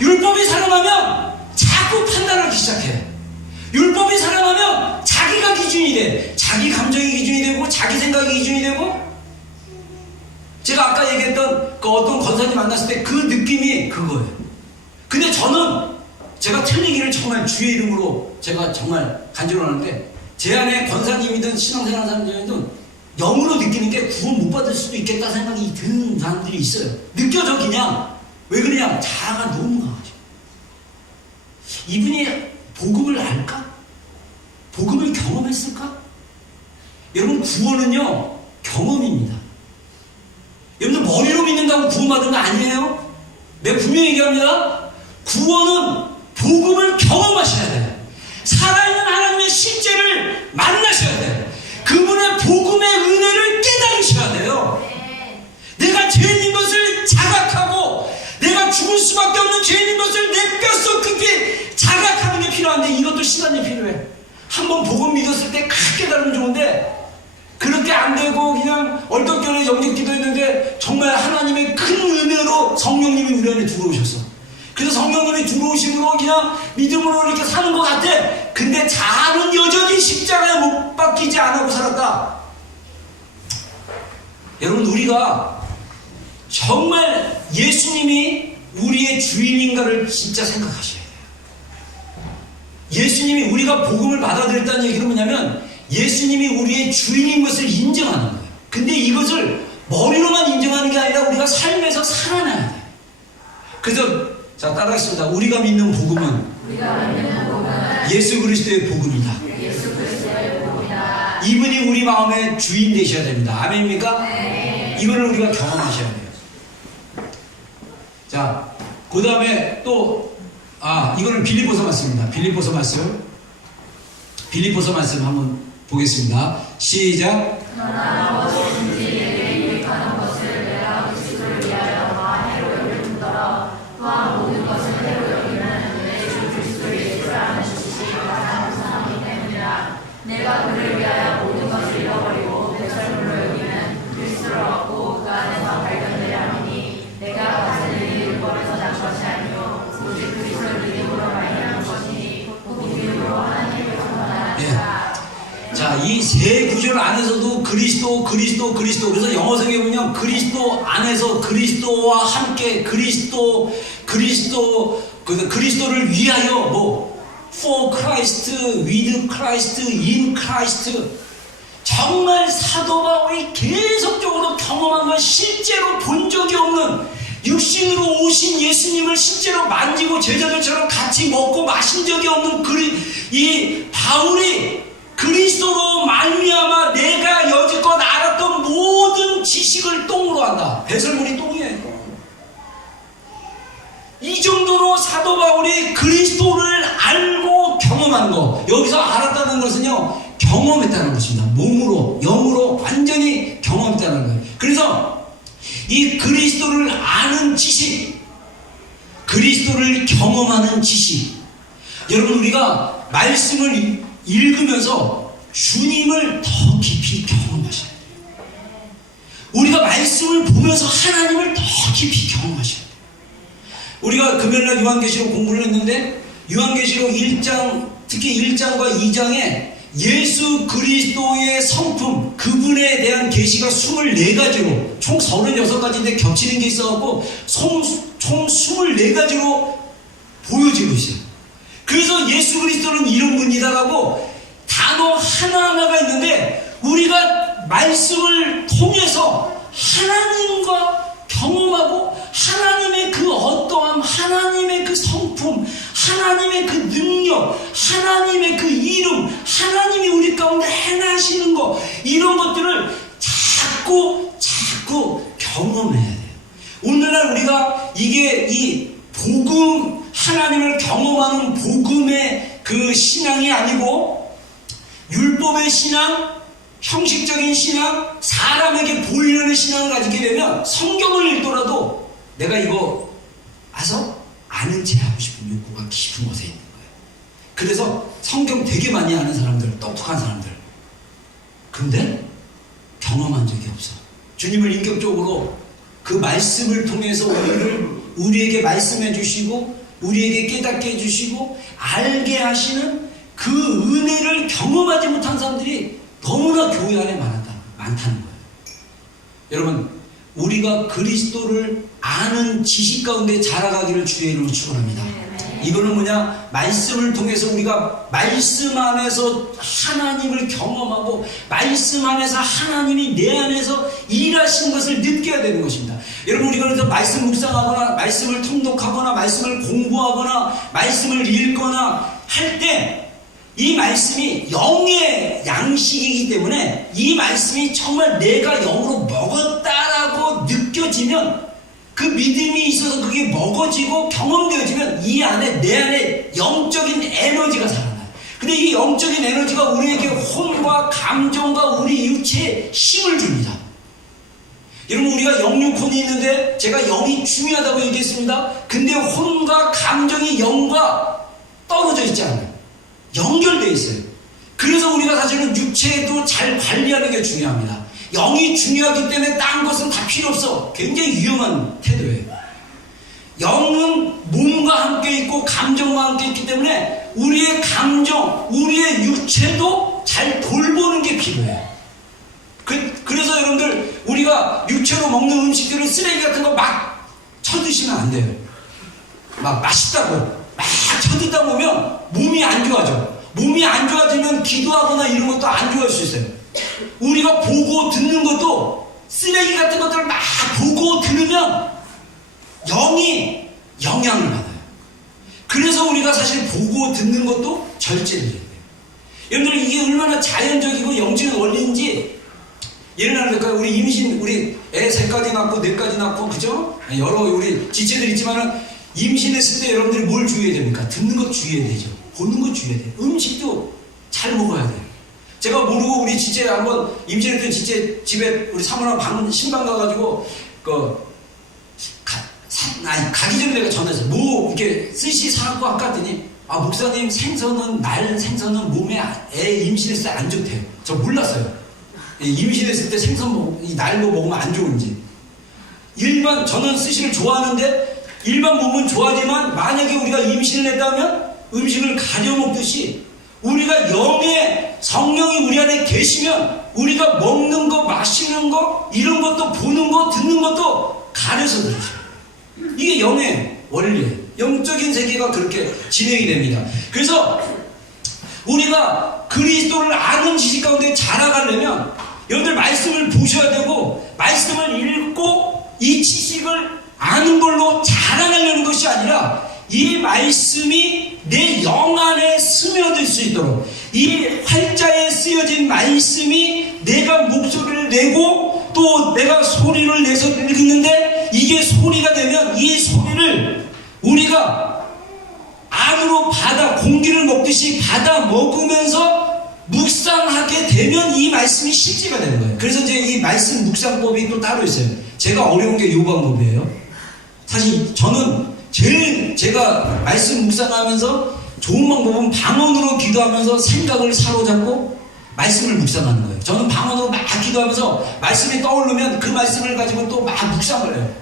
율법이 살아나면 자꾸 판단하기 시작해. 율법이 살아나면 자기가 기준이 돼. 자기 감정이 기준이 되고, 자기 생각이 기준이 되고. 제가 아까 얘기했던 그 어떤 권사님 만났을 때 그 느낌이 그거예요. 근데 저는 제가 틀리기를 정말 주의 이름으로 제가 정말 간절하는데, 제 안에 권사님이든 신앙생활 사람들이든 영으로 느끼는 게 구원 못 받을 수도 있겠다 생각이 드는 사람들이 있어요. 느껴져. 그냥 왜 그러냐? 자아가 너무 강하죠. 이분이 복음을 알까? 복음을 경험했을까? 여러분, 구원은요, 경험입니다. 여러분들 머리로 믿는다고 구원받은 거 아니에요? 내가 분명히 얘기합니다. 구원은 복음을 경험하셔야 돼요. 살아있는 하나님의 실제를 만나셔야 돼요. 그분의 복음의 은혜를 깨달으셔야 돼요. 내가 죄인인 것을 자각하고, 내가 죽을 수밖에 없는 죄인인 것을 내 뼛속 깊이 자각하는 게 필요한데, 이것도 시간이 필요해. 한번 복음 믿었을 때 크게 깨달으면 좋은데, 그렇게 안 되고 그냥 얼떨결에 영접 기도했는데 정말 하나님의 큰 은혜로 성령님이 우리 안에 들어오셨어. 그래서 성령님이 들어오심으로 그냥 믿음으로 이렇게 사는 것 같아. 근데 자아는 여전히 십자가에 못 박히지 않고 살았다. 여러분, 우리가 정말 예수님이 우리의 주인인가를 진짜 생각하셔야 돼요. 예수님이, 우리가 복음을 받아들였다는 얘기는 뭐냐면 예수님이 우리의 주인인 것을 인정하는 거예요. 근데 이것을 머리로만 인정하는 게 아니라 우리가 삶에서 살아나야 돼요. 그래서 자, 따라하겠습니다. 우리가 믿는 복음은 예수 그리스도의 복음이다. 이분이 우리 마음의 주인 되셔야 됩니다. 아멘입니까? 네. 이거를 우리가 경험하셔야 돼요. 자, 그 다음에 또 이거는 빌립보서 말씀입니다. 빌립보서 말씀 한번 보겠습니다. 시작. 그러나 무엇이든지 내게 유익하는 것을 내가 그리스도를 위하여 마해로 여길 뿐더러 또한 모든 것을 해로 여기는 내 주 그리스도 예수라는 뜻이 가장 우선하기 때문이라. 내가 그를 위하여 모든 것을 잃어버리고 배설물로 여기는 그리스도를 얻고 그 안에서 발견되려 하니, 내가 가진 일이 율법에서 난 것이 아니요 오직 그리스도를 믿음으로 말미암은 것이니 곧 믿음으로 하나님을 선언하라. 자, 이 세 구절 안에서도 그리스도. 그래서 영어 성경에 보면 그리스도 안에서 그리스도와 함께 그리스도를 위하여 for Christ, with Christ, in Christ. 정말 사도 바울이 계속적으로 경험한 건 실제로 본 적이 없는, 육신으로 오신 예수님을 실제로 만지고 제자들처럼 같이 먹고 마신 적이 없는 이 바울이 그리스도로 말미암아 내가 여지껏 알았던 모든 지식을 똥으로 한다. 배설물이 똥이에요. 이 정도로 사도 바울이 그리스도를 알고 경험한 거, 여기서 알았다는 것은요, 경험했다는 것입니다. 몸으로, 영으로 완전히 경험했다는 거예요. 그래서 이 그리스도를 아는 지식, 그리스도를 경험하는 지식. 여러분, 우리가 말씀을 읽으면서 주님을 더 깊이 경험하셔야 돼요. 우리가 말씀을 보면서 하나님을 더 깊이 경험하셔야 돼요. 우리가 금요일날 요한계시록 공부를 했는데, 요한계시록 1장, 특히 1장과 2장에 예수 그리스도의 성품, 그분에 대한 계시가 24가지로, 총 36가지인데 겹치는 게 있어갖고 총 24가지로 보여지고 있어요. 그래서 예수 그리스도는 이런 분이다라고 단어 하나하나가 있는데, 우리가 말씀을 통해서 하나님과 경험하고 하나님의 그 어떠함, 하나님의 그 성품, 하나님의 그 능력, 하나님의 그 이름, 하나님이 우리 가운데 행하시는 거, 이런 것들을 자꾸 경험해야 돼요. 오늘날 우리가 이게 이 복음, 하나님을 경험하는 복음의 그 신앙이 아니고 율법의 신앙, 형식적인 신앙, 사람에게 보이려는 신앙을 가지게 되면 성경을 읽더라도 내가 이거 와서 아는 체 하고 싶은 욕구가 깊은 곳에 있는 거예요. 그래서 성경 되게 많이 아는 사람들, 똑똑한 사람들, 근데 경험한 적이 없어. 주님을 인격적으로 그 말씀을 통해서 우리에게 말씀해 주시고 우리에게 깨닫게 해주시고 알게 하시는 그 은혜를 경험하지 못한 사람들이 너무나 교회 안에 많다는 거예요. 여러분, 우리가 그리스도를 아는 지식 가운데 자라가기를 주의 이름으로 축원합니다. 이거는 뭐냐? 말씀을 통해서 우리가 말씀 안에서 하나님을 경험하고 말씀 안에서 하나님이 내 안에서 일하신 것을 느껴야 되는 것입니다. 여러분, 우리가 그래서 말씀 묵상하거나 말씀을 통독하거나 말씀을 공부하거나 말씀을 읽거나 할 때 이 말씀이 영의 양식이기 때문에 이 말씀이 정말 내가 영으로 먹었다라고 느껴지면, 그 믿음이 있어서 그게 먹어지고 경험되어지면 이 안에, 내 안에 영적인 에너지가 살아나요. 근데 이 영적인 에너지가 우리에게 혼과 감정과 우리 육체에 힘을 줍니다. 여러분, 우리가 영육혼이 있는데 제가 영이 중요하다고 얘기했습니다. 근데 혼과 감정이 영과 떨어져 있지 않아요. 연결되어 있어요. 그래서 우리가 사실은 육체도 잘 관리하는 게 중요합니다. 영이 중요하기 때문에 딴 것은 다 필요 없어. 굉장히 위험한 태도예요. 영은 몸과 함께 있고 감정과 함께 있기 때문에 우리의 감정, 우리의 육체도 잘 돌보는 게 필요해요. 그래서 여러분들, 우리가 육체로 먹는 음식들을 쓰레기 같은 거 막 쳐드시면 안 돼요. 막 맛있다고 막 쳐듣다 보면 몸이 안 좋아져. 몸이 안 좋아지면 기도하거나 이런 것도 안 좋아할 수 있어요. 우리가 보고 듣는 것도 쓰레기 같은 것들을 막 보고 들으면 영이 영향을 받아요. 그래서 우리가 사실 보고 듣는 것도 절제를 해야 돼요. 여러분들, 이게 얼마나 자연적이고 영적인 원리인지 예를 들어서 우리 임신, 우리 애 3까지 낳고 4까지 낳고, 그죠? 여러 우리 지체들 있지만은 임신했을 때 여러분들이 뭘 주의해야 됩니까? 듣는 것 주의해야 되죠. 보는 것 주의해야 돼요. 음식도 잘 먹어야 돼요. 제가 모르고 우리 지체 한번 임신했던 지체 집에 우리 사모랑 신방 가가지고 가기 전에 내가 전화했어요. 뭐 이렇게 스시 사갖고 아까 했더니, 아, 목사님, 날 생선은 몸에 애 임신했을 때 안 좋대요. 저 몰랐어요. 임신했을 때 생선 날로 먹으면 안 좋은지. 저는 스시를 좋아하는데 일반 몸은 좋아하지만 만약에 우리가 임신을 했다면 음식을 가려 먹듯이 우리가 영의 성령이 우리 안에 계시면 우리가 먹는 거, 마시는 거, 이런 것도 보는 거, 듣는 것도 가려서 들으셔요. 이게 영의 원리예요. 영적인 세계가 그렇게 진행이 됩니다. 그래서 우리가 그리스도를 아는 지식 가운데 자라가려면 여러분들 말씀을 보셔야 되고, 말씀을 읽고 이 지식을 아는 걸로 자라나려는 것이 아니라 이 말씀이 내 영 안에 스며들 수 있도록, 이 활자에 쓰여진 말씀이 내가 목소리를 내고 또 내가 소리를 내서 읽는데, 이게 소리가 되면 이 소리를 우리가 안으로 공기를 먹듯이 받아 먹으면서 묵상하게 되면 이 말씀이 실제가 되는 거예요. 그래서 이제 이 말씀 묵상법이 또 따로 있어요. 제가 어려운 게 이 방법이에요. 사실 저는 제일 제가 말씀 묵상하면서 좋은 방법은 방언으로 기도하면서 생각을 사로잡고 말씀을 묵상하는 거예요. 저는 방언으로 막 기도하면서 말씀이 떠오르면 그 말씀을 가지고 또 막 묵상을 해요.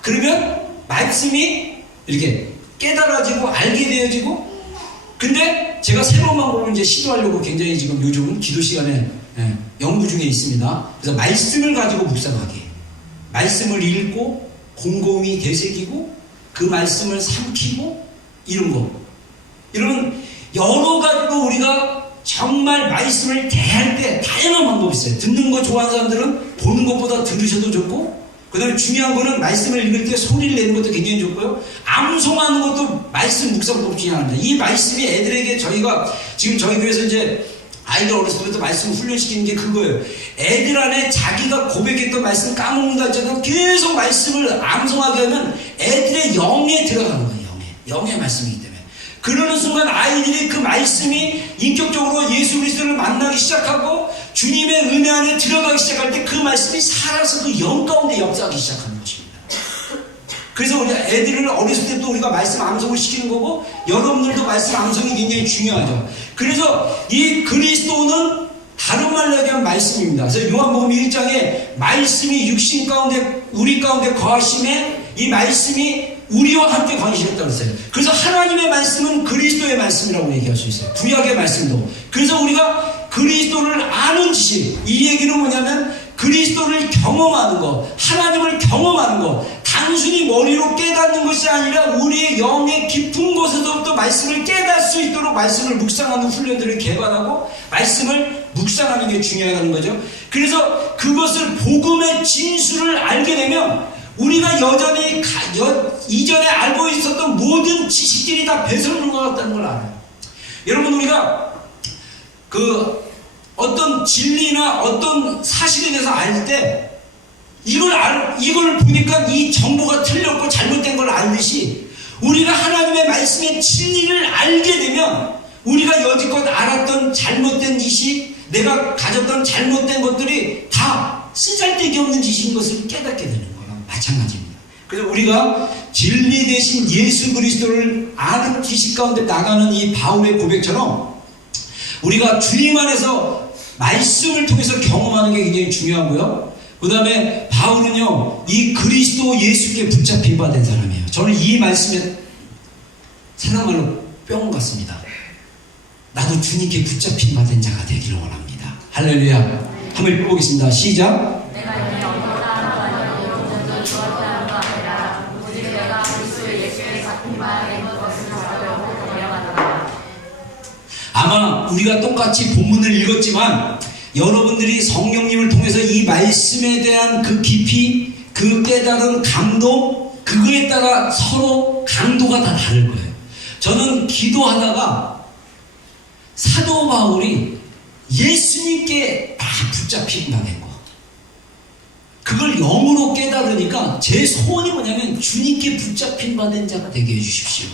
그러면 말씀이 이렇게 깨달아지고 알게 되어지고, 근데 제가 새로운 방법을 이제 시도하려고 굉장히 지금 요즘 기도 시간에 연구 중에 있습니다. 그래서 말씀을 가지고 묵상하기, 말씀을 읽고 곰곰이 되새기고 그 말씀을 삼키고 이런 거. 여러분 여러 가지로 우리가 정말 말씀을 대할 때 다양한 방법이 있어요. 듣는 거 좋아하는 사람들은 보는 것보다 들으셔도 좋고, 그 다음에 중요한 거는 말씀을 읽을 때 소리를 내는 것도 굉장히 좋고요. 암송하는 것도 말씀 묵상법 중에 하나입니다. 이 말씀이 애들에게 저희가 지금 저희 교회에서 이제 아이들 어렸을 때부터 말씀 훈련시키는 게 그거예요. 애들 안에 자기가 고백했던 말씀 까먹는다 했잖아요. 계속 말씀을 암송하게 하면 애들의 영에 들어가는 거예요. 영의 말씀이기 때문에. 그러는 순간 아이들이 그 말씀이 인격적으로 예수 그리스도를 만나기 시작하고 주님의 은혜 안에 들어가기 시작할 때 그 말씀이 살아서 그 영 가운데 역사하기 시작하는 것입니다. 그래서 우리 애들을 어렸을 때도 우리가 말씀 암송을 시키는 거고, 여러분들도 말씀 암송이 굉장히 중요하죠. 그래서 이 그리스도는 다른 말로 얘기하면 말씀입니다. 그래서 요한복음 1장에 말씀이 육신 가운데 우리 가운데 거하심에 이 말씀이 우리와 함께 거하시겠다고 했어요. 그래서 하나님의 말씀은 그리스도의 말씀이라고 얘기할 수 있어요. 구약의 말씀도. 그래서 우리가 그리스도를 아는 지식, 이 얘기는 뭐냐면 그리스도를 경험하는 것, 하나님을 경험하는 것, 단순히 머리로 깨닫는 것이 아니라 우리의 영의 깊은 곳에서부터 말씀을 깨달을 수 있도록 말씀을 묵상하는 훈련들을 개발하고 말씀을 묵상하는 게 중요하다는 거죠. 그래서 그것을 복음의 진수를 알게 되면 우리가 여전히 이전에 알고 있었던 모든 지식들이 다 배설물 것 같다는 걸 알아요. 여러분 우리가 어떤 진리나 어떤 사실에 대해서 알 때 이걸 보니까 이 정보가 틀렸고 잘못된 걸 알듯이 우리가 하나님의 말씀의 진리를 알게 되면 우리가 여지껏 알았던 잘못된 지식, 내가 가졌던 잘못된 것들이 다 쓰잘데기 없는 지식인 것을 깨닫게 되는 거랑 마찬가지입니다. 그래서 우리가 진리 대신 예수 그리스도를 아는 지식 가운데 나가는 이 바울의 고백처럼 우리가 주님 안에서 말씀을 통해서 경험하는 게 굉장히 중요하고요. 그 다음에 바울은요, 이 그리스도 예수께 붙잡힌 바 된 사람이에요. 저는 이 말씀에 세상말로 뿅 같습니다. 나도 주님께 붙잡힌 바 된 자가 되기를 원합니다. 할렐루야. 한번 읽어보겠습니다. 시작. 내가 이미 어떠한 바이오로도 주었다는 바 아니라 오직 내가 그리스도 예수의 잡힌 바 된 것을 잡으려고 달려가노라. 아마 우리가 똑같이 본문을 읽었지만 여러분들이 성령님을 통해서 이 말씀에 대한 그 깊이, 그 깨달은 감동, 그거에 따라 서로 강도가 다 다를 거예요. 저는 기도하다가 사도 바울이 예수님께 다 붙잡힌 바 된 거, 그걸 영으로 깨달으니까 제 소원이 뭐냐면 주님께 붙잡힌 바 된 자가 되게 해주십시오.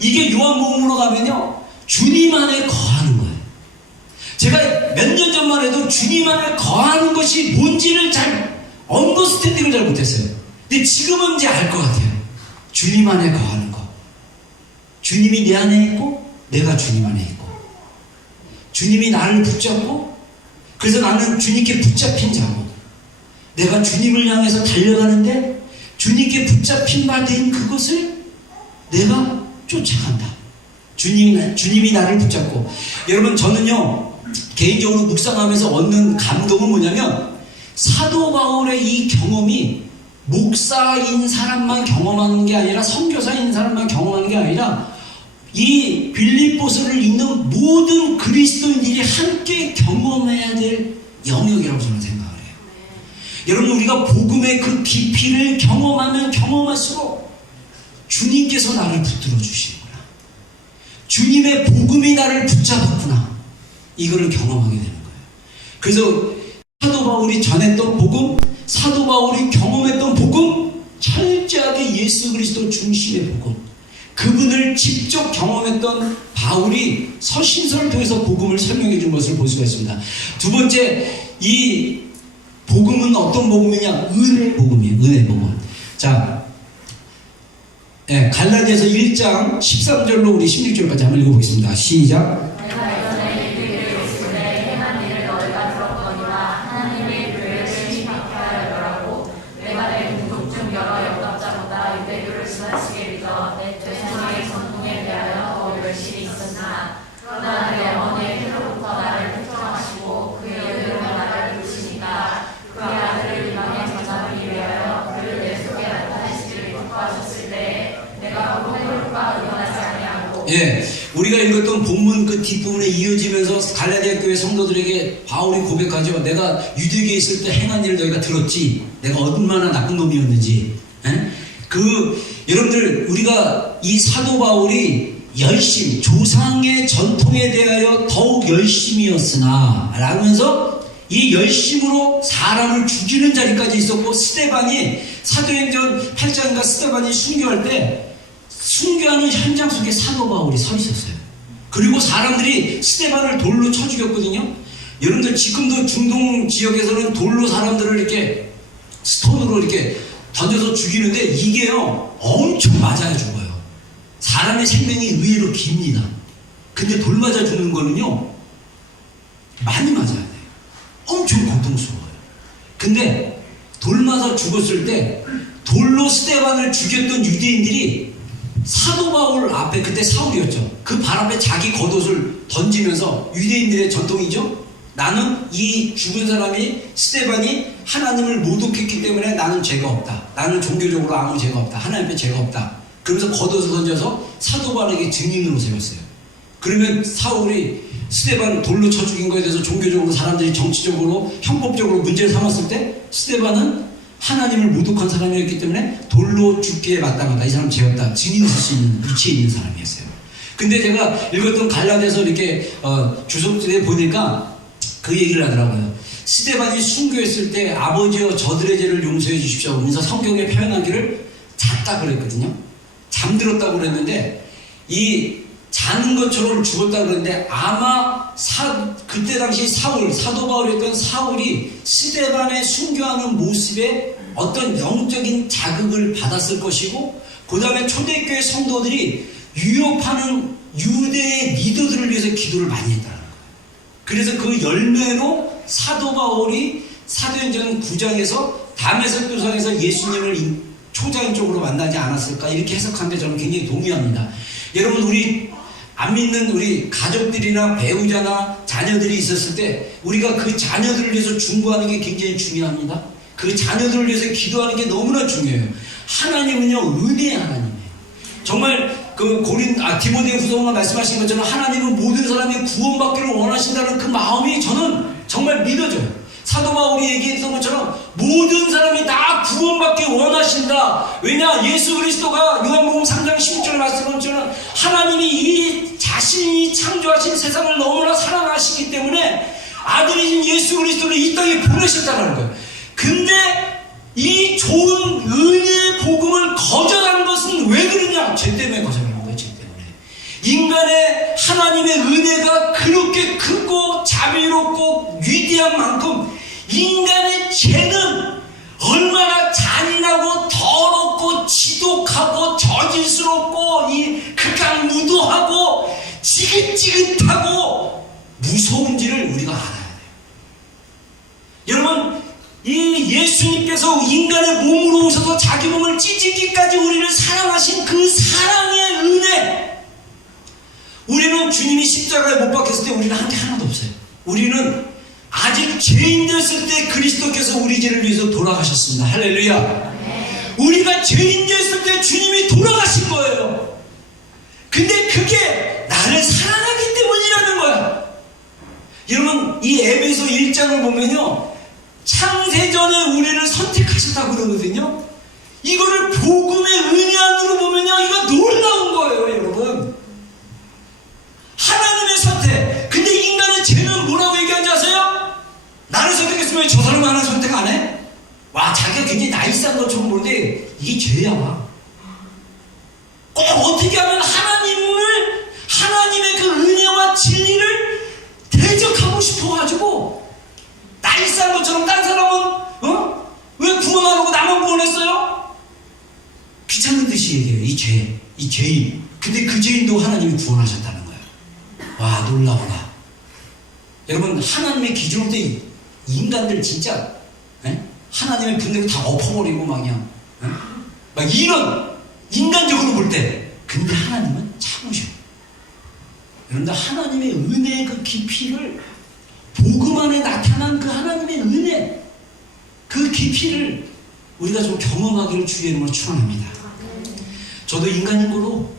이게 요한복음으로 가면요, 주님 안에 거하는 거예요. 제가 몇 년 전만 해도 주님 안에 거하는 것이 뭔지를 잘 언더스탠딩을 잘 못했어요. 근데 지금은 이제 알 것 같아요. 주님 안에 거하는 거, 주님이 내 안에 있고 내가 주님 안에 있고, 주님이 나를 붙잡고, 그래서 나는 주님께 붙잡힌 자고, 내가 주님을 향해서 달려가는데 주님께 붙잡힌 바 된 그것을 내가 쫓아간다. 주님이 나를 붙잡고. 여러분 저는요, 개인적으로 묵상하면서 얻는 감동은 뭐냐면, 사도 바울의 이 경험이 목사인 사람만 경험하는 게 아니라, 선교사인 사람만 경험하는 게 아니라 이 빌립보서를 읽는 모든 그리스도인들이 함께 경험해야 될 영역이라고 저는 생각을 해요. 여러분 우리가 복음의 그 깊이를 경험하면 경험할수록 주님께서 나를 붙들어 주시는구나, 주님의 복음이 나를 붙잡았구나, 이거를 경험하게 되는 거예요. 그래서 사도 바울이 전했던 복음, 사도 바울이 경험했던 복음, 철저하게 예수 그리스도 중심의 복음, 그분을 직접 경험했던 바울이 서신서를 통해서 복음을 설명해 준 것을 볼 수가 있습니다. 두 번째, 이 복음은 어떤 복음이냐? 은혜 복음이에요. 은혜 복음. 자, 갈라디아서 1장 13절로 우리 16절까지 한번 읽어보겠습니다. 시작. 내가 예전에 너희에게 이르시되 행한 일을 너희가 들었거니와 하나님의 교회를 심하게 하려고 내가 내 동족 중 여러 영접자보다 유대교를 지나치게 믿어 내 조상의 전통에 대하여 더 열심히 있었으나 그러나 내 어머니의 태로부터 나를 특정하시고 그의 의로 나를 부르시니까 그의 아들을 이방에 전하기 위하여 그를 내 속에 나타내시기를 기뻐하셨을 때 내가 그것과 의논하지 아니하고 우리가 읽었던 본문 그 뒷부분에 이어지면서 갈라디아 교회 성도들에게 바울이 고백하죠. 내가 유대교에 있을 때 행한 일을 너희가 들었지. 내가 얼마나 나쁜 놈이었는지. 여러분들, 우리가 이 사도 바울이 열심, 조상의 전통에 대하여 더욱 열심이었으나 라면서 이 열심으로 사람을 죽이는 자리까지 있었고, 스데반이 사도행전 8장인가 스데반이 순교할 때 순교하는 현장 속에 사도 바울이 서 있었어요. 그리고 사람들이 스데반을 돌로 쳐 죽였거든요. 여러분들 지금도 중동 지역에서는 돌로 사람들을 이렇게 스톤으로 이렇게 던져서 죽이는데 이게요 엄청 맞아야 죽어요. 사람의 생명이 의외로 깁니다. 근데 돌 맞아 죽는 거는요 많이 맞아야 돼요. 엄청 고통스러워요. 근데 돌 맞아 죽었을 때 돌로 스데반을 죽였던 유대인들이 사도 바울 앞에, 그때 사울이었죠. 그 발 앞에 자기 겉옷을 던지면서, 유대인들의 전통이죠. 나는 이 죽은 사람이 스데반이 하나님을 모독했기 때문에 나는 죄가 없다. 나는 종교적으로 아무 죄가 없다. 하나님 앞에 죄가 없다. 그러면서 겉옷을 던져서 사도 바울에게 증인으로 세웠어요. 그러면 사울이 스데반 돌로 쳐 죽인 거에 대해서 종교적으로 사람들이 정치적으로 형법적으로 문제를 삼았을 때 스데반은 하나님을 모독한 사람이었기 때문에 돌로 죽기에 마땅하다. 이 사람 죄 없다. 증인을 쓸 수 있는 위치에 있는 사람이었어요. 근데 제가 읽었던 갈라디아서 이렇게 주석들에 보니까 그 얘기를 하더라고요. 스데반이 순교했을 때 아버지여 저들의 죄를 용서해 주십시오 하면서 성경에 표현하기를 잤다 그랬거든요. 잠들었다고 그랬는데 이 자는 것처럼 죽었다고 그랬는데 아마 그때 당시 사도 바울이었던 사울이 스데반의 순교하는 모습에 어떤 영적인 자극을 받았을 것이고, 그 다음에 초대교회 성도들이 유혹하는 유대의 리더들을 위해서 기도를 많이 했다는 거예요. 그래서 그 열매로 사도 바울이 사도행전 9장에서 다메섹 도상에서 예수님을 초자연적으로 만나지 않았을까, 이렇게 해석하는데 저는 굉장히 동의합니다. 여러분, 우리 안 믿는 우리 가족들이나 배우자나 자녀들이 있었을 때 우리가 그 자녀들을 위해서 중보하는 게 굉장히 중요합니다. 그 자녀들을 위해서 기도하는 게 너무나 중요해요. 하나님은요 은혜의 하나님이에요. 정말 그 디모데 후서가 말씀하신 것처럼 하나님은 모든 사람이 구원받기를 원하신다는 그 마음이 저는 정말 믿어져요. 사도 바울이 얘기했던 것처럼 모든 사람이 다 구원받기 원하신다. 왜냐? 예수 그리스도가 요한복음 3장 16절에 말씀한 것처럼 하나님이 이 자신이 창조하신 세상을 너무나 사랑하시기 때문에 아들이신 예수 그리스도를 이 땅에 보내셨다는 거예요. 근데 이 좋은 은혜의 복음을 거절하는 것은 왜 그러냐? 죄 때문에 거절하는 거예요. 죄 때문에. 인간의 하나님의 은혜가 그렇게 크고 자비롭고 위대한 만큼 인간의 죄는 얼마나 잔인하고 더럽고 지독하고 저질스럽고 이 극악무도하고 지긋지긋하고 무서운지를 우리가 알아야 돼요. 여러분, 이 예수님께서 인간의 몸으로 오셔서 자기 몸을 찢기까지 우리를 사랑하신 그 사랑의 은혜, 우리는 주님이 십자가에 못 박혔을 때 우리는 한 게 하나도 없어요. 우리는 아직 죄인 됐을 때 그리스도께서 우리 죄를 위해서 돌아가셨습니다. 할렐루야. 우리가 죄인 됐을 때 주님이 돌아가신 거예요. 근데 그게 나를 사랑하기 때문이라는 거야. 여러분, 이 에베소 1장을 보면요, 창세전에 우리를 선택하셨다고 그러거든요. 이거를 복음의 은혜 안으로 보면요, 이거 놀라운 거예요. 여러분, 하나님의 선택. 근데 인간의 죄는 뭐라고 얘기하는지 아세요? 나를 선택했으면 왜 저 사람 하나 선택 안 해? 와, 자기가 굉장히 나이스한 것처럼 보는데 이게 죄야. 꼭 어떻게 하면 하나님의 그 은혜와 진리를 대적하고 싶어가지고 나이스한 것처럼 다른 사람은 죄인. 근데 그 죄인도 하나님이 구원하셨다는 거예요. 와, 놀라워라. 여러분, 하나님의 기준으로 때 인간들 진짜 하나님의 분대로 다 엎어버리고 막 그냥 막 이런 인간적으로 볼 때, 근데 하나님은 참으셔. 여러분들, 하나님의 은혜의 그 깊이를, 복음 안에 나타난 그 하나님의 은혜, 그 깊이를 우리가 좀 경험하기를 주의 이름으로 축원합니다. 저도 인간인 거로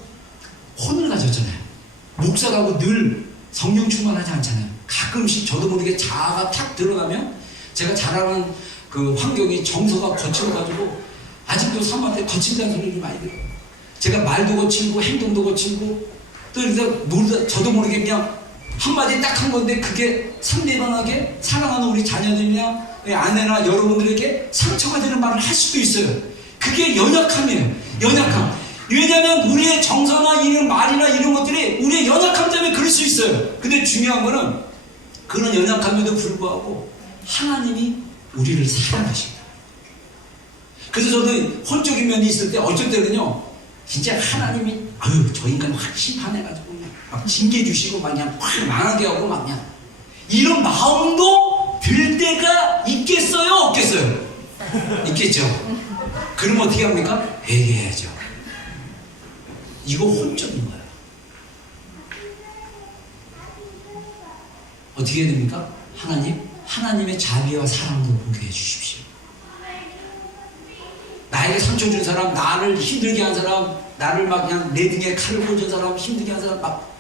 혼을 가졌잖아요. 목사라고 늘 성령 충만하지 않잖아요. 가끔씩 저도 모르게 자아가 탁 드러나면, 제가 자라는 그 환경이 정서가 거칠어가지고 아직도 사람한테 거친다는 소리를 많이 들어요. 제가 말도 거칠고 행동도 거칠고, 또 이러다 저도 모르게 그냥 한마디 딱 한 건데 그게 상대방에게, 사랑하는 우리 자녀들이나 아내나 여러분들에게 상처가 되는 말을 할 수도 있어요. 그게 연약함이에요. 연약함. 왜냐하면 우리의 정서나 이런 말이나 이런 것들이 우리의 연약함 때문에 그럴 수 있어요. 근데 중요한 거는 그런 연약함에도 불구하고 하나님이 우리를 사랑하십니다. 그래서 저도 혼적인 면이 있을 때 어쩔 때는요, 진짜 하나님이 저 인간 확 심판해가지고 막 징계 주시고 막 그냥 확 망하게 하고 막 그냥 이런 마음도 들 때가 있겠어요, 없겠어요? 있겠죠. 그럼 어떻게 합니까? 회개해야죠. 이거 혼적인 거예요. 어떻게 해야 됩니까? 하나님의 자비와 사랑도 보게 해주십시오. 나에게 상처 준 사람, 나를 힘들게 한 사람, 나를 막 그냥 내 등에 칼을 꽂은 사람, 힘들게 한 사람, 막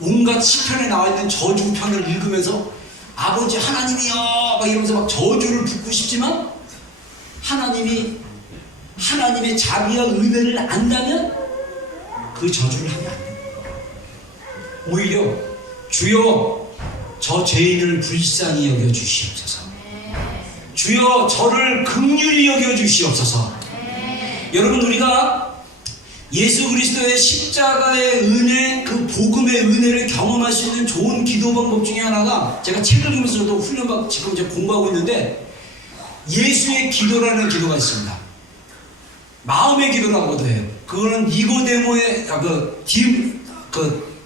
온갖 시편에 나와 있는 저주편을 읽으면서 아버지 하나님이여 막 이러면서 막 저주를 붓고 싶지만, 하나님의 자비와 은혜를 안다면 그 저주를 하면 안 돼요. 오히려 주여 저 죄인을 불쌍히 여겨 주시옵소서. 주여 저를 긍휼히 여겨 주시옵소서. 여러분, 우리가 예수 그리스도의 십자가의 은혜, 그 복음의 은혜를 경험할 수 있는 좋은 기도 방법 중에 하나가, 제가 책을 읽으면서 저도 훈련받고 지금 이제 공부하고 있는데, 예수의 기도라는 기도가 있습니다. 마음의 기도라고도 해요. 그거는 니고데모의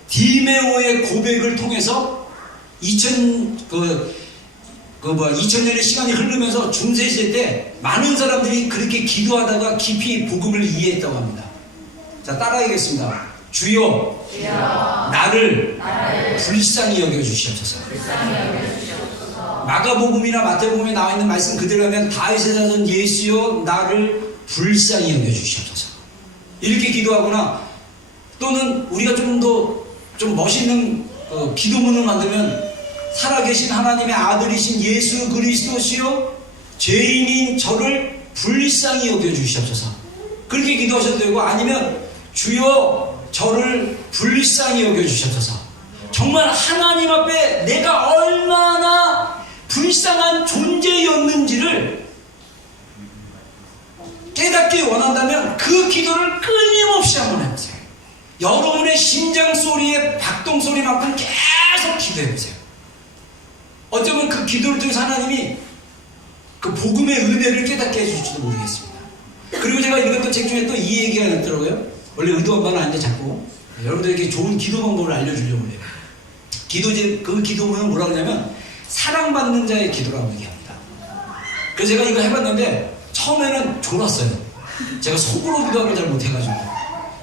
디메오의 고백을 통해서 2000년의 시간이 흐르면서 중세시대 때 많은 사람들이 그렇게 기도하다가 깊이 복음을 이해했다고 합니다. 자, 따라하겠습니다. 주여, 나를 불쌍히 여겨주시옵소서. 마가복음이나 마태복음에 나와 있는 말씀 그대로라면 다윗의 자손 예수여 나를 불쌍히 여겨주시옵소서. 이렇게 기도하거나, 또는 우리가 좀 더 멋있는 기도문을 만들면, 살아계신 하나님의 아들이신 예수 그리스도시여 죄인인 저를 불쌍히 여겨주시옵소서. 그렇게 기도하셔도 되고, 아니면 주여 저를 불쌍히 여겨주시옵소서. 정말 하나님 앞에 내가 얼마나 불쌍한 존재였는지를 깨닫기 원한다면 그 기도를 끊임없이 한번 해보세요. 여러분의 심장 소리에 박동 소리만큼 계속 기도해보세요. 어쩌면 그 기도를 통해서 하나님이 그 복음의 은혜를 깨닫게 해주실지도 모르겠습니다. 그리고 제가 읽었던 책 중에 또 이 얘기가 있더라고요. 원래 의도한 바는 아닌데 자꾸 여러분들에게 좋은 기도 방법을 알려주려고 해요. 그 기도문은 뭐라고 하냐면 사랑받는 자의 기도라고 얘기합니다. 그래서 제가 이거 해봤는데 처음에는 졸았어요. 제가 속으로 기도하는 걸 잘 못해가지고.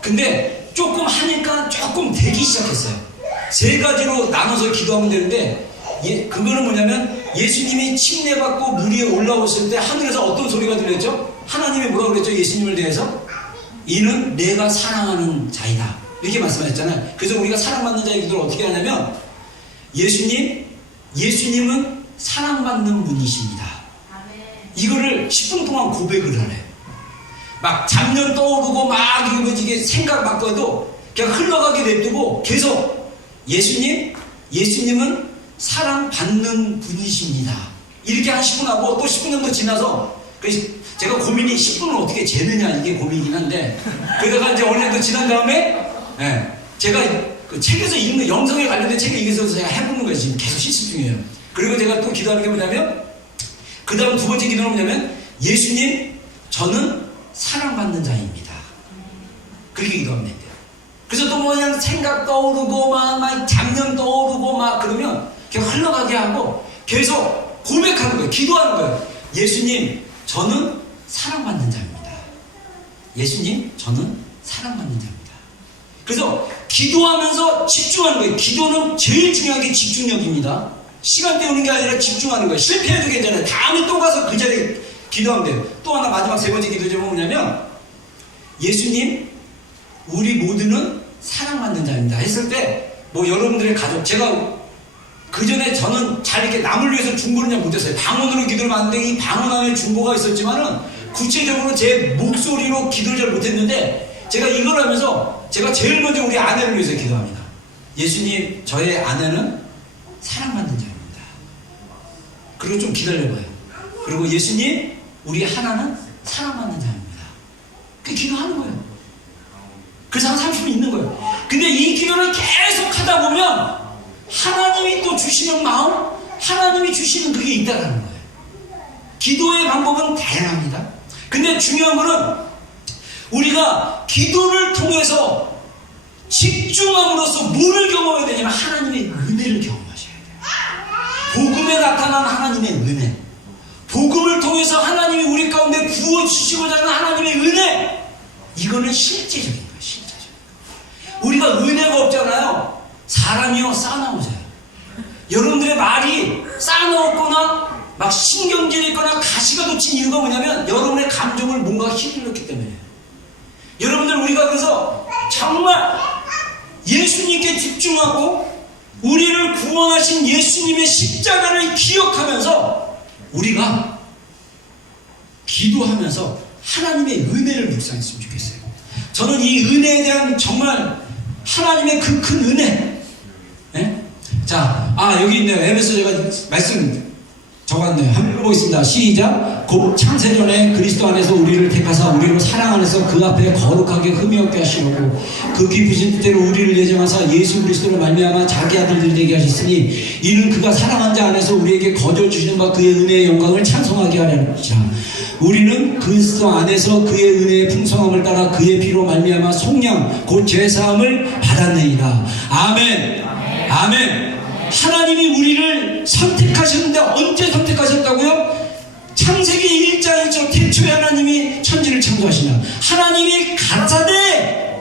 근데 조금 하니까 조금 되기 시작했어요. 세 가지로 나눠서 기도하면 되는데, 그거는 뭐냐면 예수님이 침례받고 물 위에 올라오실 때 하늘에서 어떤 소리가 들렸죠? 하나님이 뭐라고 그랬죠? 예수님을 대해서 이는 내가 사랑하는 자이다 이렇게 말씀하셨잖아요. 그래서 우리가 사랑받는 자의 기도를 어떻게 하냐면, 예수님은 사랑받는 분이십니다. 이거를 10분 동안 고백을 하래. 막 작년 떠오르고 막 이게 생각 바꿔도 그냥 흘러가게 냅두고 계속 예수님은 사랑받는 분이십니다. 이렇게 한 10분 하고 또 10분 정도 지나서, 제가 고민이 10분을 어떻게 재느냐 이게 고민이긴 한데, 그러다가 이제 어느 정도 지난 다음에 제가 그 책에서 읽는 영성에 관련된 책을 읽어서 제가 해보는 거예요. 지금 계속 실습 중이에요. 그리고 제가 또 기도하는 게 뭐냐면, 그 다음 두 번째 기도는 뭐냐면, 예수님 저는 사랑받는 자입니다. 그렇게 기도하면 돼요. 그래서 또 뭐 그냥 생각 떠오르고 막 잡념 떠오르고 막 그러면 그냥 흘러가게 하고 계속 고백하는 거예요. 기도하는 거예요. 예수님, 저는 사랑받는 자입니다. 예수님, 저는 사랑받는 자입니다. 그래서 기도하면서 집중하는 거예요. 기도는 제일 중요한 게 집중력입니다. 시간 때우는 게 아니라 집중하는 거예요. 실패해도 괜찮아요. 다음에 또 가서 그 자리에 기도하면 돼요. 또 하나 마지막 세 번째 기도 제목은 뭐냐면 예수님, 우리 모두는 사랑받는 자입니다 했을 때 뭐 여러분들의 가족, 제가 그 전에 저는 잘 이렇게 남을 위해서 중보를 그냥 못했어요. 방언으로 기도를 하는데 이 방언 안에 중보가 있었지만은 구체적으로 제 목소리로 기도를 잘 못했는데 제가 이걸 하면서 제가 제일 먼저 우리 아내를 위해서 기도합니다. 예수님, 저의 아내는 사랑받는 자입니다. 그리고 좀 기다려봐요. 그리고 예수님, 우리 하나는 사랑받는 자입니다. 그 기도하는 거예요. 그래서 한 30분 있는 거예요. 근데 이 기도를 계속 하다 보면 하나님이 또 주시는 마음, 하나님이 주시는 그게 있다는 거예요. 기도의 방법은 다양합니다. 근데 중요한 거는 우리가 기도를 통해서 집중함으로써 뭐를 경험해야 되냐면 하나님의 은혜를 경험하셔야 돼요. 복음에 나타난 하나님의 은혜, 복음을 통해서 하나님이 우리 가운데 부어주시고자 하는 하나님의 은혜, 이거는 실제적인 거예요. 실제적인 거예요. 우리가 은혜가 없잖아요. 사람이요 쌓아나오세요. 여러분들의 말이 쌓아나왔거나 막 신경질이 있거나 가시가 돋친 이유가 뭐냐면 여러분의 감정을 뭔가 휘둘렀기 때문에. 여러분들, 우리가 그래서 정말 예수님께 집중하고 우리를 구원하신 예수님의 십자가를 기억하면서 우리가 기도하면서 하나님의 은혜를 묵상했으면 좋겠어요. 저는 이 은혜에 대한 정말 하나님의 그 큰 은혜. 네? 자, 여기 있네요. 에베소 제가 말씀 적었네요. 한번 읽어보겠습니다. 시작. 곧 창세전에 그리스도 안에서 우리를 택하사 우리로 사랑 안에서 그 앞에 거룩하게 흠이 없게 하시려고 그 깊으신 뜻대로 우리를 예정하사 예수 그리스도를 말미암아 자기 아들들 되게 하셨으니 이는 그가 사랑한 자 안에서 우리에게 거저 주시는 바 그의 은혜의 영광을 찬송하게 하려는 것이라. 우리는 그리스도 안에서 그의 은혜의 풍성함을 따라 그의 피로 말미암아 속량 곧 죄사함을 받았느니라. 아멘. 아멘. 하나님이 우리를 선택하셨는데 언제 선택하셨다고요? 창세기 1장 1절 태초에 하나님이 천지를 창조하시나. 하나님이 가라사대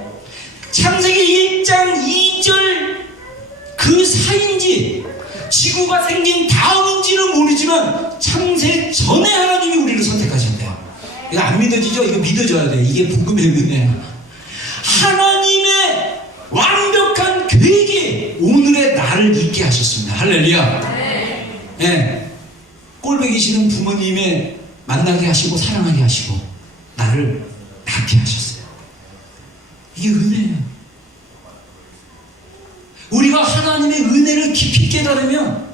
창세기 1장 2절 그 사이인지 지구가 생긴 다음인지는 모르지만 창세 전에 하나님이 우리를 선택하셨대요. 이거 안 믿어지죠? 이거 믿어져야 돼. 이게 복음의 은혜야. 하나님의 완벽한 계획이 오늘의 나를 있게 하셨습니다. 할렐루야. 네. 꼴배기시는 부모님의 만나게 하시고 사랑하게 하시고 나를 낳게 하셨어요. 이게 은혜예요. 우리가 하나님의 은혜를 깊이 깨달으면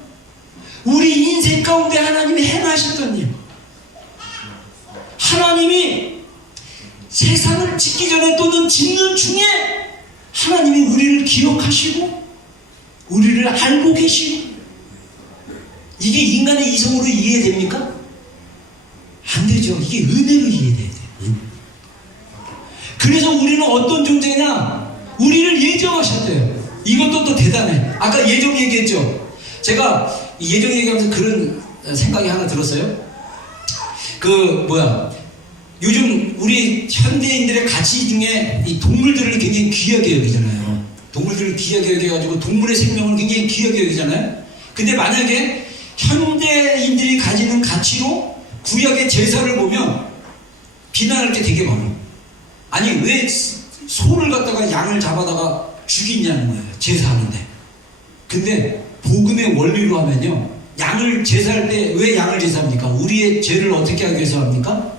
우리 인생 가운데 하나님이 행하셨던 일, 하나님이 세상을 짓기 전에 또는 짓는 중에 하나님이 우리를 기억하시고 우리를 알고 계시고, 이게 인간의 이성으로 이해됩니까? 안 되죠. 이게 은혜로 이해돼야 돼요. 그래서 우리는 어떤 존재냐? 우리를 예정하셨대요. 이것도 또 대단해. 아까 예정 얘기했죠. 제가 예정 얘기하면서 그런 생각이 하나 들었어요. 요즘 우리 현대인들의 가치 중에 이 동물들을 굉장히 귀하게 여기잖아요. 동물들을 귀하게 여겨가지고 동물의 생명을 굉장히 귀하게 여기잖아요. 근데 만약에 현대인들이 가지는 가치로 구약의 제사를 보면 비난할 게 되게 많아요. 아니, 왜 소를 갖다가 양을 잡아다가 죽이냐는 거예요. 제사하는데. 근데 복음의 원리로 하면요, 양을 제사할 때 왜 양을 제사합니까? 우리의 죄를 어떻게 하기 위해서 합니까?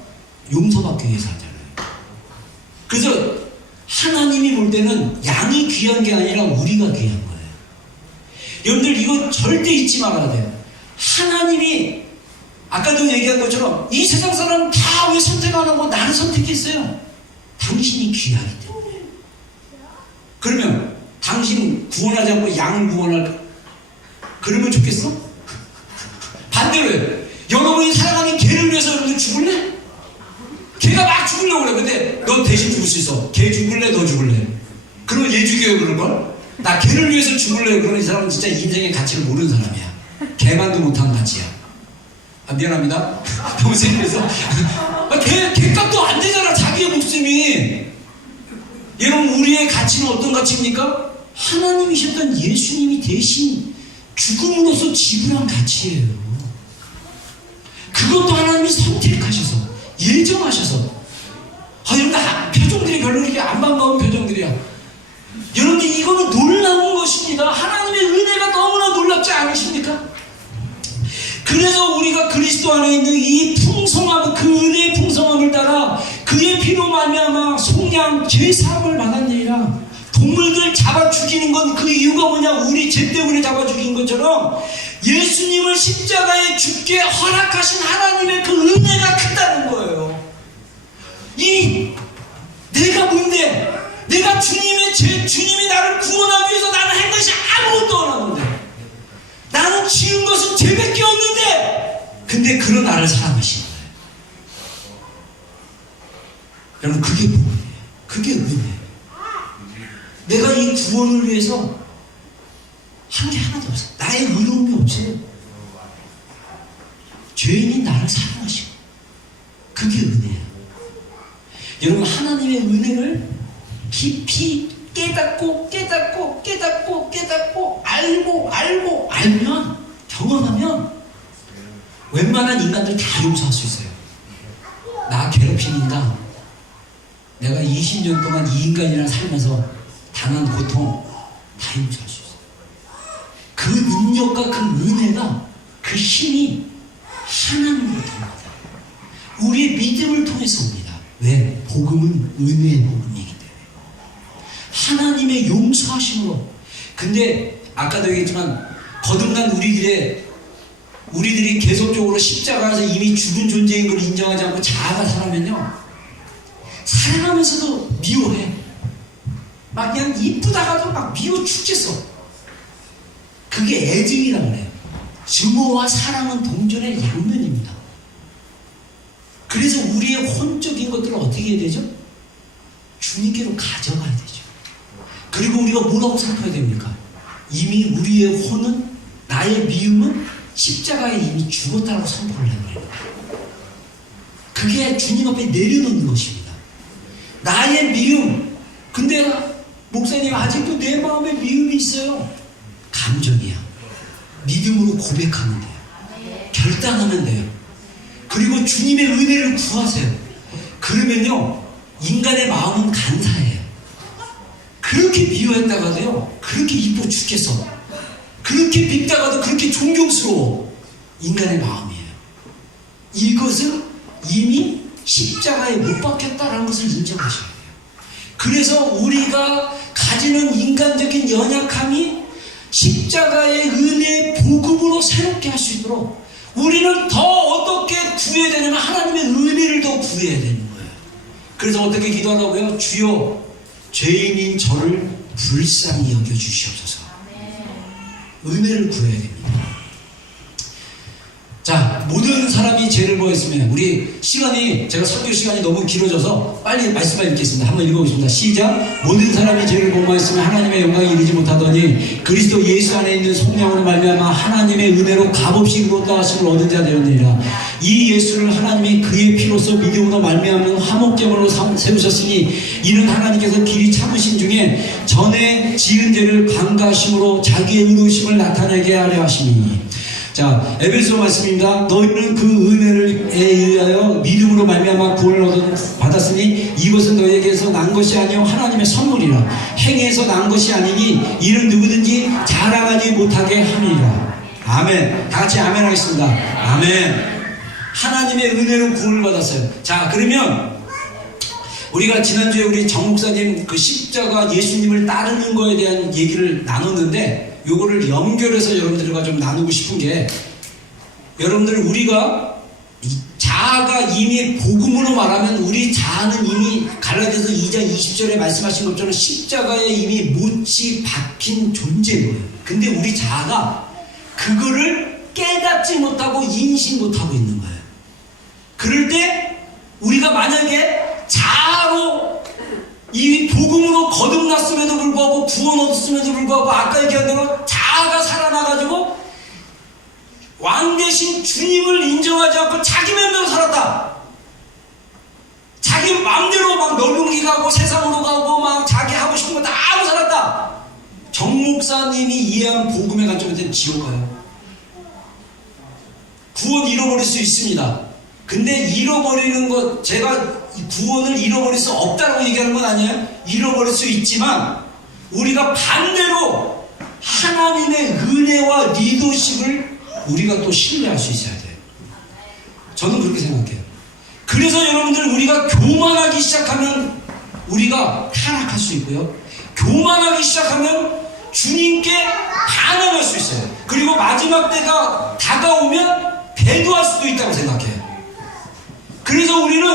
용서받기 위해서 하잖아요. 그래서 하나님이 볼 때는 양이 귀한 게 아니라 우리가 귀한 거예요. 여러분들 이거 절대 잊지 말아야 돼요. 하나님이 아까도 얘기한 것처럼 이 세상 사람 다 왜 선택 안 하고 나를 선택했어요? 당신이 귀하기 때문에. 그러면 당신 구원하지 않고 양을 구원할, 그러면 좋겠어? 반대로 여러분이 사랑하는 개를 위해서 여러분들 죽을래? 개가 막 죽으려고 그래. 근데 너 대신 죽을 수 있어. 개 죽을래? 너 죽을래? 그럼 얘 죽여요 그런걸? 나 걔를 위해서 죽을래요. 그러면 이 사람은 진짜 인생의 가치를 모르는 사람이야. 개만도 못한 가치야. 미안합니다. 동생에서 걔값도 안 되잖아. 자기의 목숨이. 여러분, 우리의 가치는 어떤 가치입니까? 하나님이셨던 예수님이 대신 죽음으로써 지불한 가치예요. 그것도 하나님이 선택하셔서, 예정하셔서. 여러분, 표정들이 별로 이렇게 안 반가운 표정들이야. 여러분, 이거는 놀라운 것입니다. 하나님의 은혜가 너무나 놀랍지 않으십니까? 그래서 우리가 그리스도 안에 있는 이 풍성함, 그 은혜의 풍성함을 따라 그의 피로 말미암아 속량 제사함을 받았느니라. 동물들 잡아 죽이는 건 그 이유가 뭐냐? 우리 죄 때문에 잡아 죽인 것처럼 예수님을 십자가에 죽게 허락하신 하나님의 그 은혜가 크다는 거예요. 내가 뭔데? 내가 주님이 나를 구원하기 위해서 나는 한 것이 아무것도 없는데, 나는 지은 것은 죄밖에 없는데, 근데 그런 나를 사랑하신 거예요. 여러분, 그게 뭐예요? 그게 은혜예요. 내가 이 구원을 위해서 한 게 하나도 없어요. 나의 의로움이 없어요. 죄인인 나를 사랑하시고, 그게 은혜예요. 여러분, 하나님의 은혜를 깊이 깨닫고 알면, 경험하면 웬만한 인간들 다 용서할 수 있어요. 나 괴롭힌 인간, 내가 20년 동안 이 인간이랑 살면서 당한 고통 다 용서할 수 있어요. 그 능력과 그 은혜가, 그 힘이 하나님으로부터 옵니다. 우리의 믿음을 통해서 옵니다. 왜? 복음은 은혜의 복음이기 때문에. 하나님의 용서하심으로. 근데 아까도 얘기했지만 거듭난 우리들이 계속적으로 십자가에서 이미 죽은 존재인 걸 인정하지 않고 자아가 살아면요, 사랑하면서도 미워해. 막 그냥 이쁘다가도 막 미워 죽겠어. 그게 애증이라고 그래요. 증오와 사랑은 동전의 양면입니다. 그래서 우리의 혼적인 것들을 어떻게 해야 되죠? 주님께로 가져가야 되죠. 그리고 우리가 뭐라고 생각해야 됩니까? 이미 우리의 혼은, 나의 미움은 십자가에 이미 죽었다고 선포를 해버립니다. 그게 주님 앞에 내려놓는 것입니다. 나의 미움. 근데 목사님, 아직도 내 마음에 미움이 있어요. 감정이야. 믿음으로 고백하면 돼요. 결단하면 돼요. 그리고 주님의 은혜를 구하세요. 그러면요, 인간의 마음은 간사해요. 그렇게 미워했다가도요, 그렇게 이뻐 죽겠어. 그렇게 밉다가도 그렇게 존경스러워. 인간의 마음이에요. 이것을 이미 십자가에 못 박혔다라는 것을 인정하셔야 돼요. 그래서 우리가 가지는 인간적인 연약함이 십자가의 은혜의 복음으로 새롭게 할 수 있도록 우리는 더 어떻게 구해야 되냐면 하나님의 은혜를 더 구해야 되는 거예요. 그래서 어떻게 기도하라고요? 주여, 죄인인 저를 불쌍히 여겨주시옵소서. 은혜를 구해야 됩니다. 자, 모든 사람이 죄를 범했으면, 우리 시간이, 제가 설교 시간이 너무 길어져서 빨리 말씀만 읽겠습니다. 한번 읽어보겠습니다. 시작. 모든 사람이 죄를 범하였으면 하나님의 영광에 이르지 못하더니 그리스도 예수 안에 있는 성령으로 말미암아 하나님의 은혜로 값없이 의롭다 하심을 얻은 자 되었느니라. 이 예수를 하나님이 그의 피로써 믿음으로 말미암는 화목제물로 세우셨으니 이는 하나님께서 길이 참으신 중에 전에 지은 죄를 강가하심으로 자기의 의로우심을 나타내게 하려 하심이니. 자, 에베소 말씀입니다. 너희는 그 은혜를 의하여 믿음으로 말미암아 구원을 받았으니 이것은 너희에게서 난 것이 아니요 하나님의 선물이라. 행위에서 난 것이 아니니 이는 누구든지 자랑하지 못하게 함이라. 아멘. 다 같이 아멘 하겠습니다. 아멘. 하나님의 은혜로 구원을 받았어요. 자, 그러면 우리가 지난주에 우리 정 목사님 그 십자가 예수님을 따르는 거에 대한 얘기를 나눴는데, 요거를 연결해서 여러분들과 좀 나누고 싶은 게, 여러분들, 우리가 자아가 이미 복음으로 말하면 우리 자아는 이미 갈라디아서 2장 20절에 말씀하신 것처럼 십자가에 이미 못이 박힌 존재인 거예요. 근데 우리 자아가 그거를 깨닫지 못하고 인식 못하고 있는 거예요. 그럴 때 우리가 만약에 자아로 이 복음으로 거듭났음에도 불구하고 구원 얻었음에도 불구하고 아까 얘기한 대로 자아가 살아나가지고 왕 대신 주님을 인정하지 않고 자기 맘대로 살았다. 자기 마음대로 막 넓은기 가고 세상으로 가고 막 자기 하고 싶은 거 다 하고 살았다. 정 목사님이 이해한 복음의 관점에서는 지옥 가요. 구원 잃어버릴 수 있습니다. 근데 잃어버리는 것, 제가 구원을 잃어버릴 수 없다고 얘기하는 건 아니에요. 잃어버릴 수 있지만 우리가 반대로 하나님의 은혜와 리더십을 우리가 또 신뢰할 수 있어야 돼요. 저는 그렇게 생각해요. 그래서 여러분들 우리가 교만하기 시작하면 우리가 타락할 수 있고요. 교만하기 시작하면 주님께 반항할 수 있어요. 그리고 마지막 때가 다가오면 배도할 수도 있다고 생각해요. 그래서 우리는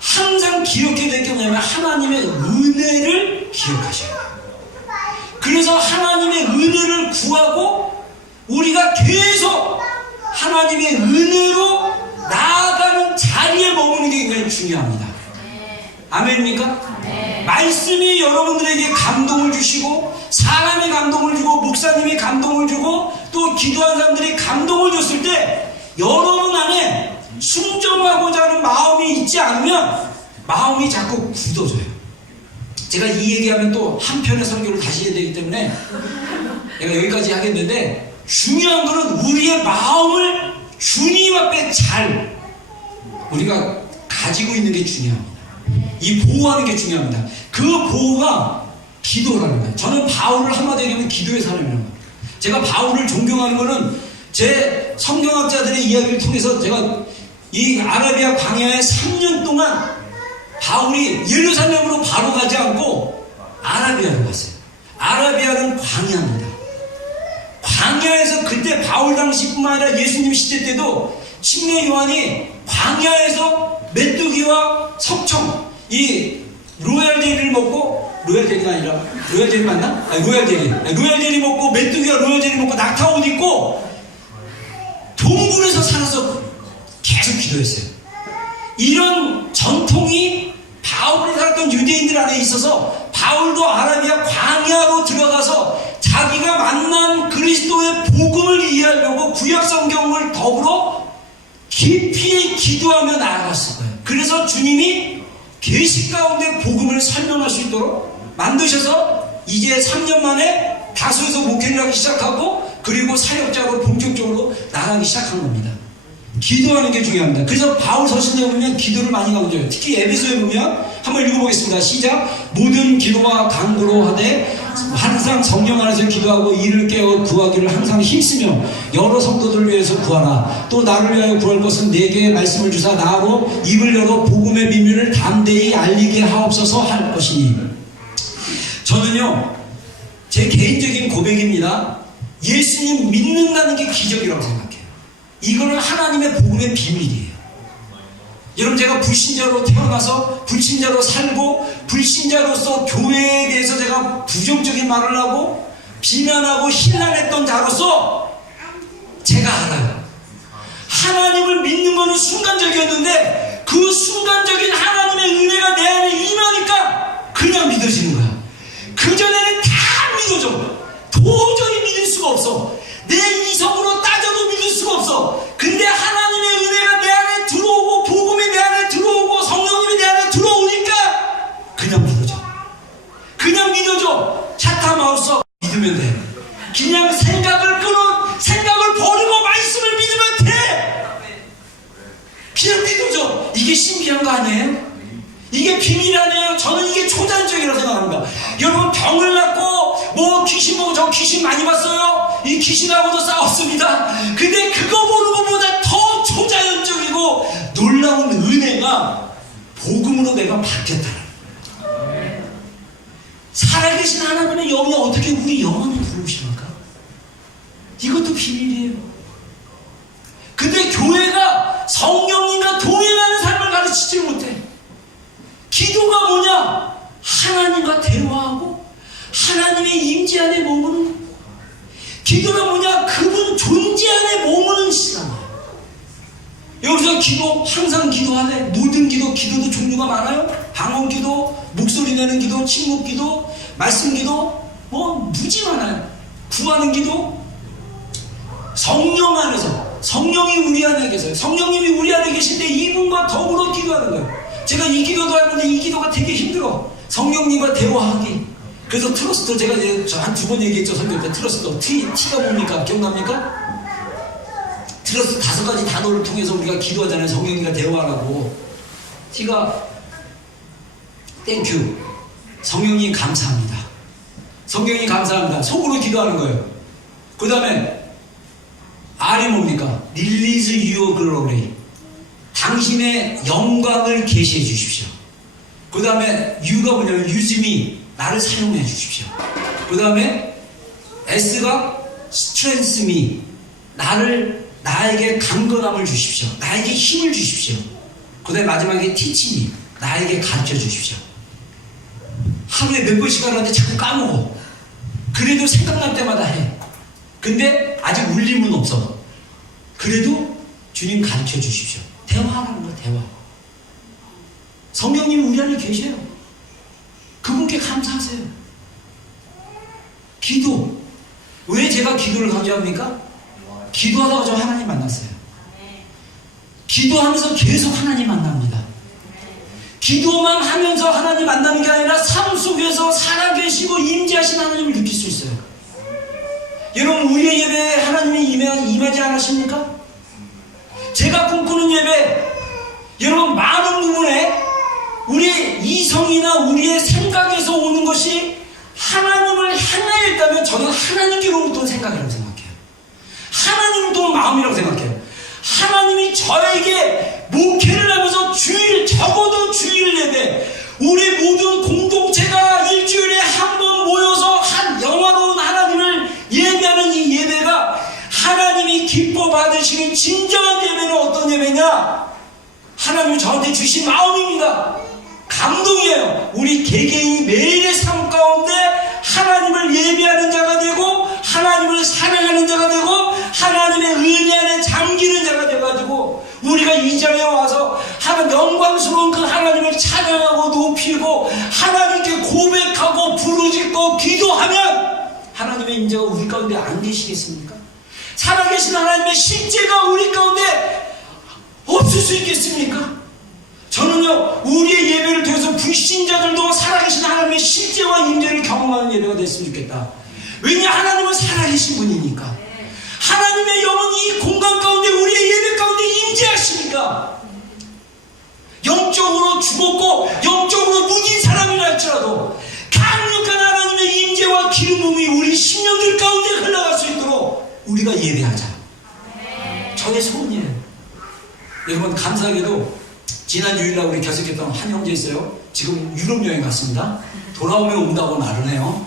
항상 기억해야 될 게 뭐냐면 하나님의 은혜를 기억하셔야 돼요. 그래서 하나님의 은혜를 구하고 우리가 계속 하나님의 은혜로 나아가는 자리에 머무는 게 굉장히 중요합니다. 아멘입니까? 말씀이 여러분들에게 감동을 주시고 사람이 감동을 주고 목사님이 감동을 주고 또 기도한 사람들이 감동을 줬을 때 여러분 안에 순종하고자 하는 마음이 있지 않으면 마음이 자꾸 굳어져요. 제가 이 얘기하면 또 한편의 설교를 다시 해야 되기 때문에 내가 여기까지 하겠는데 중요한 것은 우리의 마음을 주님 앞에 잘 우리가 가지고 있는 게 중요합니다. 이 보호하는 게 중요합니다. 그 보호가 기도라는 거예요. 저는 바울을 한마디 얘기하면 기도의 사람이라는 거예요. 제가 바울을 존경하는 거는 제 성경학자들의 이야기를 통해서 제가 이 아라비아 광야에 3년 동안 바울이 예루살렘으로 바로 가지 않고 아라비아로 갔어요. 아라비아는 광야입니다. 광야에서 그때 바울 당시뿐만 아니라 예수님 시대 때도 침례 요한이 광야에서 메뚜기와 석청 이 로얄 젤리를 먹고 로얄 젤리가 아니라 로얄 젤리 맞나? 아니 로얄 젤리 먹고 메뚜기와 로얄 젤리 먹고 낙타 옷 입고 동굴에서 살아서 계속 기도했어요. 이런 전통이 바울이 살았던 유대인들 안에 있어서 바울도 아라비아 광야로 들어가서 자기가 만난 그리스도의 복음을 이해하려고 구약 성경을 더불어 깊이 기도하며 나아갔을 거예요. 그래서 주님이 계시 가운데 복음을 설명할 수 있도록 만드셔서 이제 3년 만에 다소에서 목회를 하기 시작하고 그리고 사역자로 본격적으로 나가기 시작한 겁니다. 기도하는 게 중요합니다. 그래서 바울 서신에 보면 기도를 많이 강조해요. 특히 에베소에 보면 한번 읽어보겠습니다. 시작. 모든 기도와 간구로 하되 항상 성령 안에서 기도하고 이를 깨어 구하기를 항상 힘쓰며 여러 성도들을 위해서 구하라. 또 나를 위하여 구할 것은 내게 말씀을 주사 나로 입을 열어 복음의 비밀을 담대히 알리게 하옵소서 할 것이니. 저는요 제 개인적인 고백입니다. 예수님 믿는다는 게 기적이라고 생각해요. 이거는 하나님의 복음의 비밀이에요. 여러분 제가 불신자로 태어나서 불신자로 살고 불신자로서 교회에 대해서 제가 부정적인 말을 하고 비난하고 신란했던 자로서 제가 알아요. 하나님을 믿는 것은 순간적이었는데 그 순간적인 하나님의 은혜가 내 안에 임하니까 그냥 믿어지는 거야. 그전에는 다 믿어져. 도저히 믿을 수가 없어. 내 이성으로 따져도 믿을 수가 없어. 근데 하나님의 은혜가 내 안에 들어오고 복음이 내 안에 들어오고 성령님이 내 안에 들어오니까 그냥 믿어져. 그냥 믿어져. 샤타마우스 믿으면 돼. 그냥 생각을 버리고 말씀을 믿으면 돼. 그냥 믿어져. 이게 신비한 거 아니에요? 이게 비밀 아니에요? 저는 이게 초자연적이라고 생각합니다. 여러분 병을 낳고 뭐 귀신 보고 저 귀신 많이 봤어요? 이 귀신하고도 싸웠습니다. 근데 그거 보는 것보다 더 초자연적이고 놀라운 은혜가 복음으로 내가 바뀌었다는 거예요. 살아계신 하나님의 영이 어떻게 우리 영혼을 부르십니까? 이것도 비밀이에요. 근데 교회가 성령님과 동행하는 삶을 가르치지 못해. 기도가 뭐냐? 하나님과 대화하고 하나님의 임재 안에 머무는. 기도가 뭐냐? 그분 존재 안에 머무는 시간이에요. 여기서 기도 항상 기도하네. 모든 기도도 종류가 많아요. 방언 기도, 목소리 내는 기도, 침묵 기도, 말씀 기도, 뭐 무지 많아요. 구하는 기도, 성령 안에서, 성령이 우리 안에 계세요. 성령님이 우리 안에 계신데 이분과 더불어 기도하는 거예요. 제가 이 기도도 하는데 이 기도가 되게 힘들어. 성령님과 대화하기. 그래서 트러스트, 제가 한 두 번 얘기했죠, 설교 때. 트러스트. T가 뭡니까? 기억납니까? 트러스트 5가지 단어를 통해서 우리가 기도하잖아요. 성령님과 대화하라고. T가 땡큐. 성령님 감사합니다. 성령님 감사합니다. 속으로 기도하는 거예요. 그 다음에 R이 뭡니까? Release your glory. 당신의 영광을 계시해 주십시오. 그 다음에 U가 뭐냐면 Use me. 나를 사용해 주십시오. 그 다음에 S가 Strength me. 나에게 강건함을 주십시오. 나에게 힘을 주십시오. 그 다음에 마지막에 Teach me. 나에게 가르쳐 주십시오. 하루에 몇 번씩 하는데 자꾸 까먹어. 그래도 생각날 때마다 해. 근데 아직 울림은 없어. 그래도 주님 가르쳐 주십시오. 대화하는 거야, 대화. 성령님이 우리 안에 계셔요. 그분께 감사하세요. 기도. 왜 제가 기도를 강조합니까? 기도하다가 저 하나님 만났어요. 기도하면서 계속 하나님 만납니다. 기도만 하면서 하나님 만나는 게 아니라 삶 속에서 살아계시고 임재하신 하나님을 느낄 수 있어요. 여러분, 우리의 예배에 하나님이 임하지 않으십니까? 제가 꿈꾸는 예배, 여러분, 많은 부분에 우리 이성이나 우리의 생각에서 오는 것이 하나님을 향하여 있다면 저는 하나님께로부터 생각이라고 생각해요. 하나님으로부터 마음이라고 생각해요. 하나님이 저에게 목회를 하면서 적어도 주일 예배, 우리 모든 공동체가 일주일에 한 번 모여서 한 영화로운 하나님을 예배하는 이 예배가 하나님이 기뻐 받으시는 진정한 예배는 어떤 예배냐? 하나님이 저한테 주신 마음입니다. 감동이에요. 우리 개개인이 매일의 삶 가운데 하나님을 예배하는 자가 되고 하나님을 사랑하는 자가 되고 하나님의 은혜 안에 잠기는 자가 되어가지고 우리가 이 자리에 와서 영광스러운 그 하나님을 찬양하고 높이고 하나님께 고백하고 부르짖고 기도하면 하나님의 임재가 우리 가운데 안 계시겠습니까? 살아계신 하나님의 실제가 우리 가운데 없을 수 있겠습니까? 저는요, 우리의 예배를 통해서 불신자들도 살아계신 하나님의 실제와 임재를 경험하는 예배가 됐으면 좋겠다. 왜냐, 하나님은 살아계신 분이니까. 하나님의 영은 이 공간 가운데, 우리의 예배 가운데 임재하시니까. 영적으로 죽었고 영적으로 무딘 사람이라 할지라도 강력한 하나님의 임재와 기름 부음이 우리 심령들 가운데 흘러갈 수 있도록 우리가 예배하자. 저의 소원이에요. 여러분, 감사하게도 지난 주일날 우리 결석했던 한 형제 있어요. 지금 유럽 여행 갔습니다. 돌아오면 온다고 나르네요.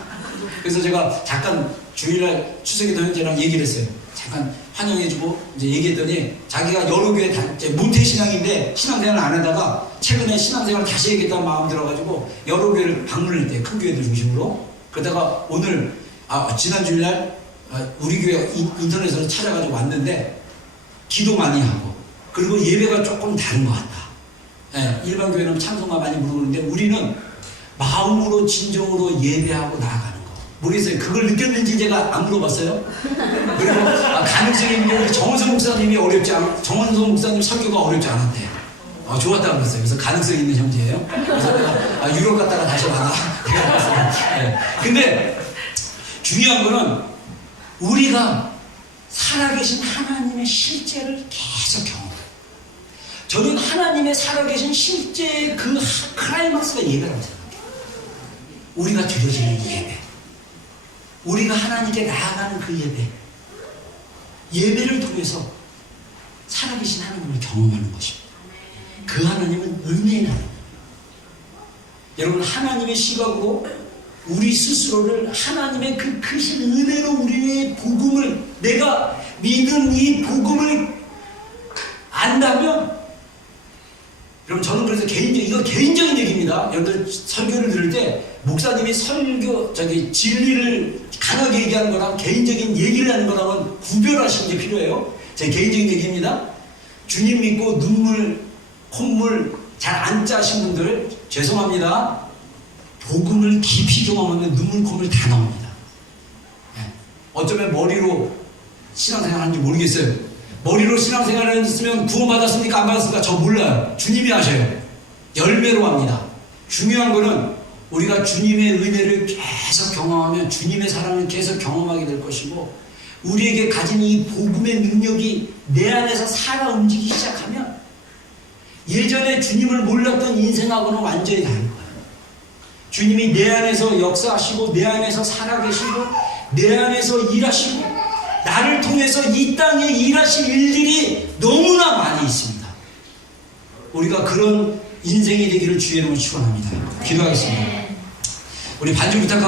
그래서 제가 잠깐 주일날 추석했던 형제랑 얘기를 했어요. 잠깐 환영해주고 이제 얘기했더니 자기가 여러 교회 문태신앙인데 신앙생활을 안 하다가 최근에 신앙생활을 다시 해야겠다는 마음 들어가지고 여러 교회를 방문을 했대요. 큰 교회들 중심으로. 그러다가 오늘 지난 주일날 우리 교회 인터넷으로 찾아가지고 왔는데 기도 많이 하고 그리고 예배가 조금 다른 것 같다. 예, 일반 교회는 찬송가 많이 부르는데 우리는 마음으로 진정으로 예배하고 나아가는 거. 모르겠어요. 그걸 느꼈는지 제가 안 물어봤어요. 그리고 가능성이 있는데 우리 정원성 목사님이 정원성 목사님 설교가 어렵지 않았대요. 좋았다고 그랬어요. 그래서 가능성 있는 형제예요. 그래서 내가 유럽 갔다가 다시 와라. 네. 근데 중요한 거는 우리가 살아계신 하나님의 실제를 계속 경험해요. 저는 하나님의 살아계신 실제의 그 클라이막스가 예배라고 생각해요. 우리가 드려지는 예배, 우리가 하나님께 나아가는 그 예배를 통해서 살아계신 하나님을 경험하는 것입니다. 그 하나님은 은혜의 하나님. 여러분, 하나님의 시각으로 우리 스스로를 하나님의 그 크신 은혜로 우리의 복음을, 내가 믿은 이 복음을 안다면, 여러분, 저는 그래서 이거 개인적인 얘기입니다. 여러분들 설교를 들을 때 목사님이 진리를 강하게 얘기하는 거랑 개인적인 얘기를 하는 거랑은 구별하시는 게 필요해요. 제 개인적인 얘기입니다. 주님 믿고 눈물, 콧물 잘 안 짜신 분들 죄송합니다. 복음을 깊이 경험하면 눈물콧물 다 나옵니다. 예. 어쩌면 머리로 신앙생활 하는지 모르겠어요. 머리로 신앙생활을 했으면 구원받았습니까? 안 받았습니까? 저 몰라요. 주님이 아셔요. 열매로 합니다. 중요한 거는 우리가 주님의 은혜를 계속 경험하면 주님의 사랑을 계속 경험하게 될 것이고, 우리에게 가진 이 복음의 능력이 내 안에서 살아 움직이기 시작하면 예전에 주님을 몰랐던 인생하고는 완전히 다른 거예요. 주님이 내 안에서 역사하시고 내 안에서 살아계시고 내 안에서 일하시고 나를 통해서 이 땅에 일하실 일들이 너무나 많이 있습니다. 우리가 그런 인생이 되기를 주의 이름으로 축원합니다. 기도하겠습니다. 우리 반주 부탁합니다.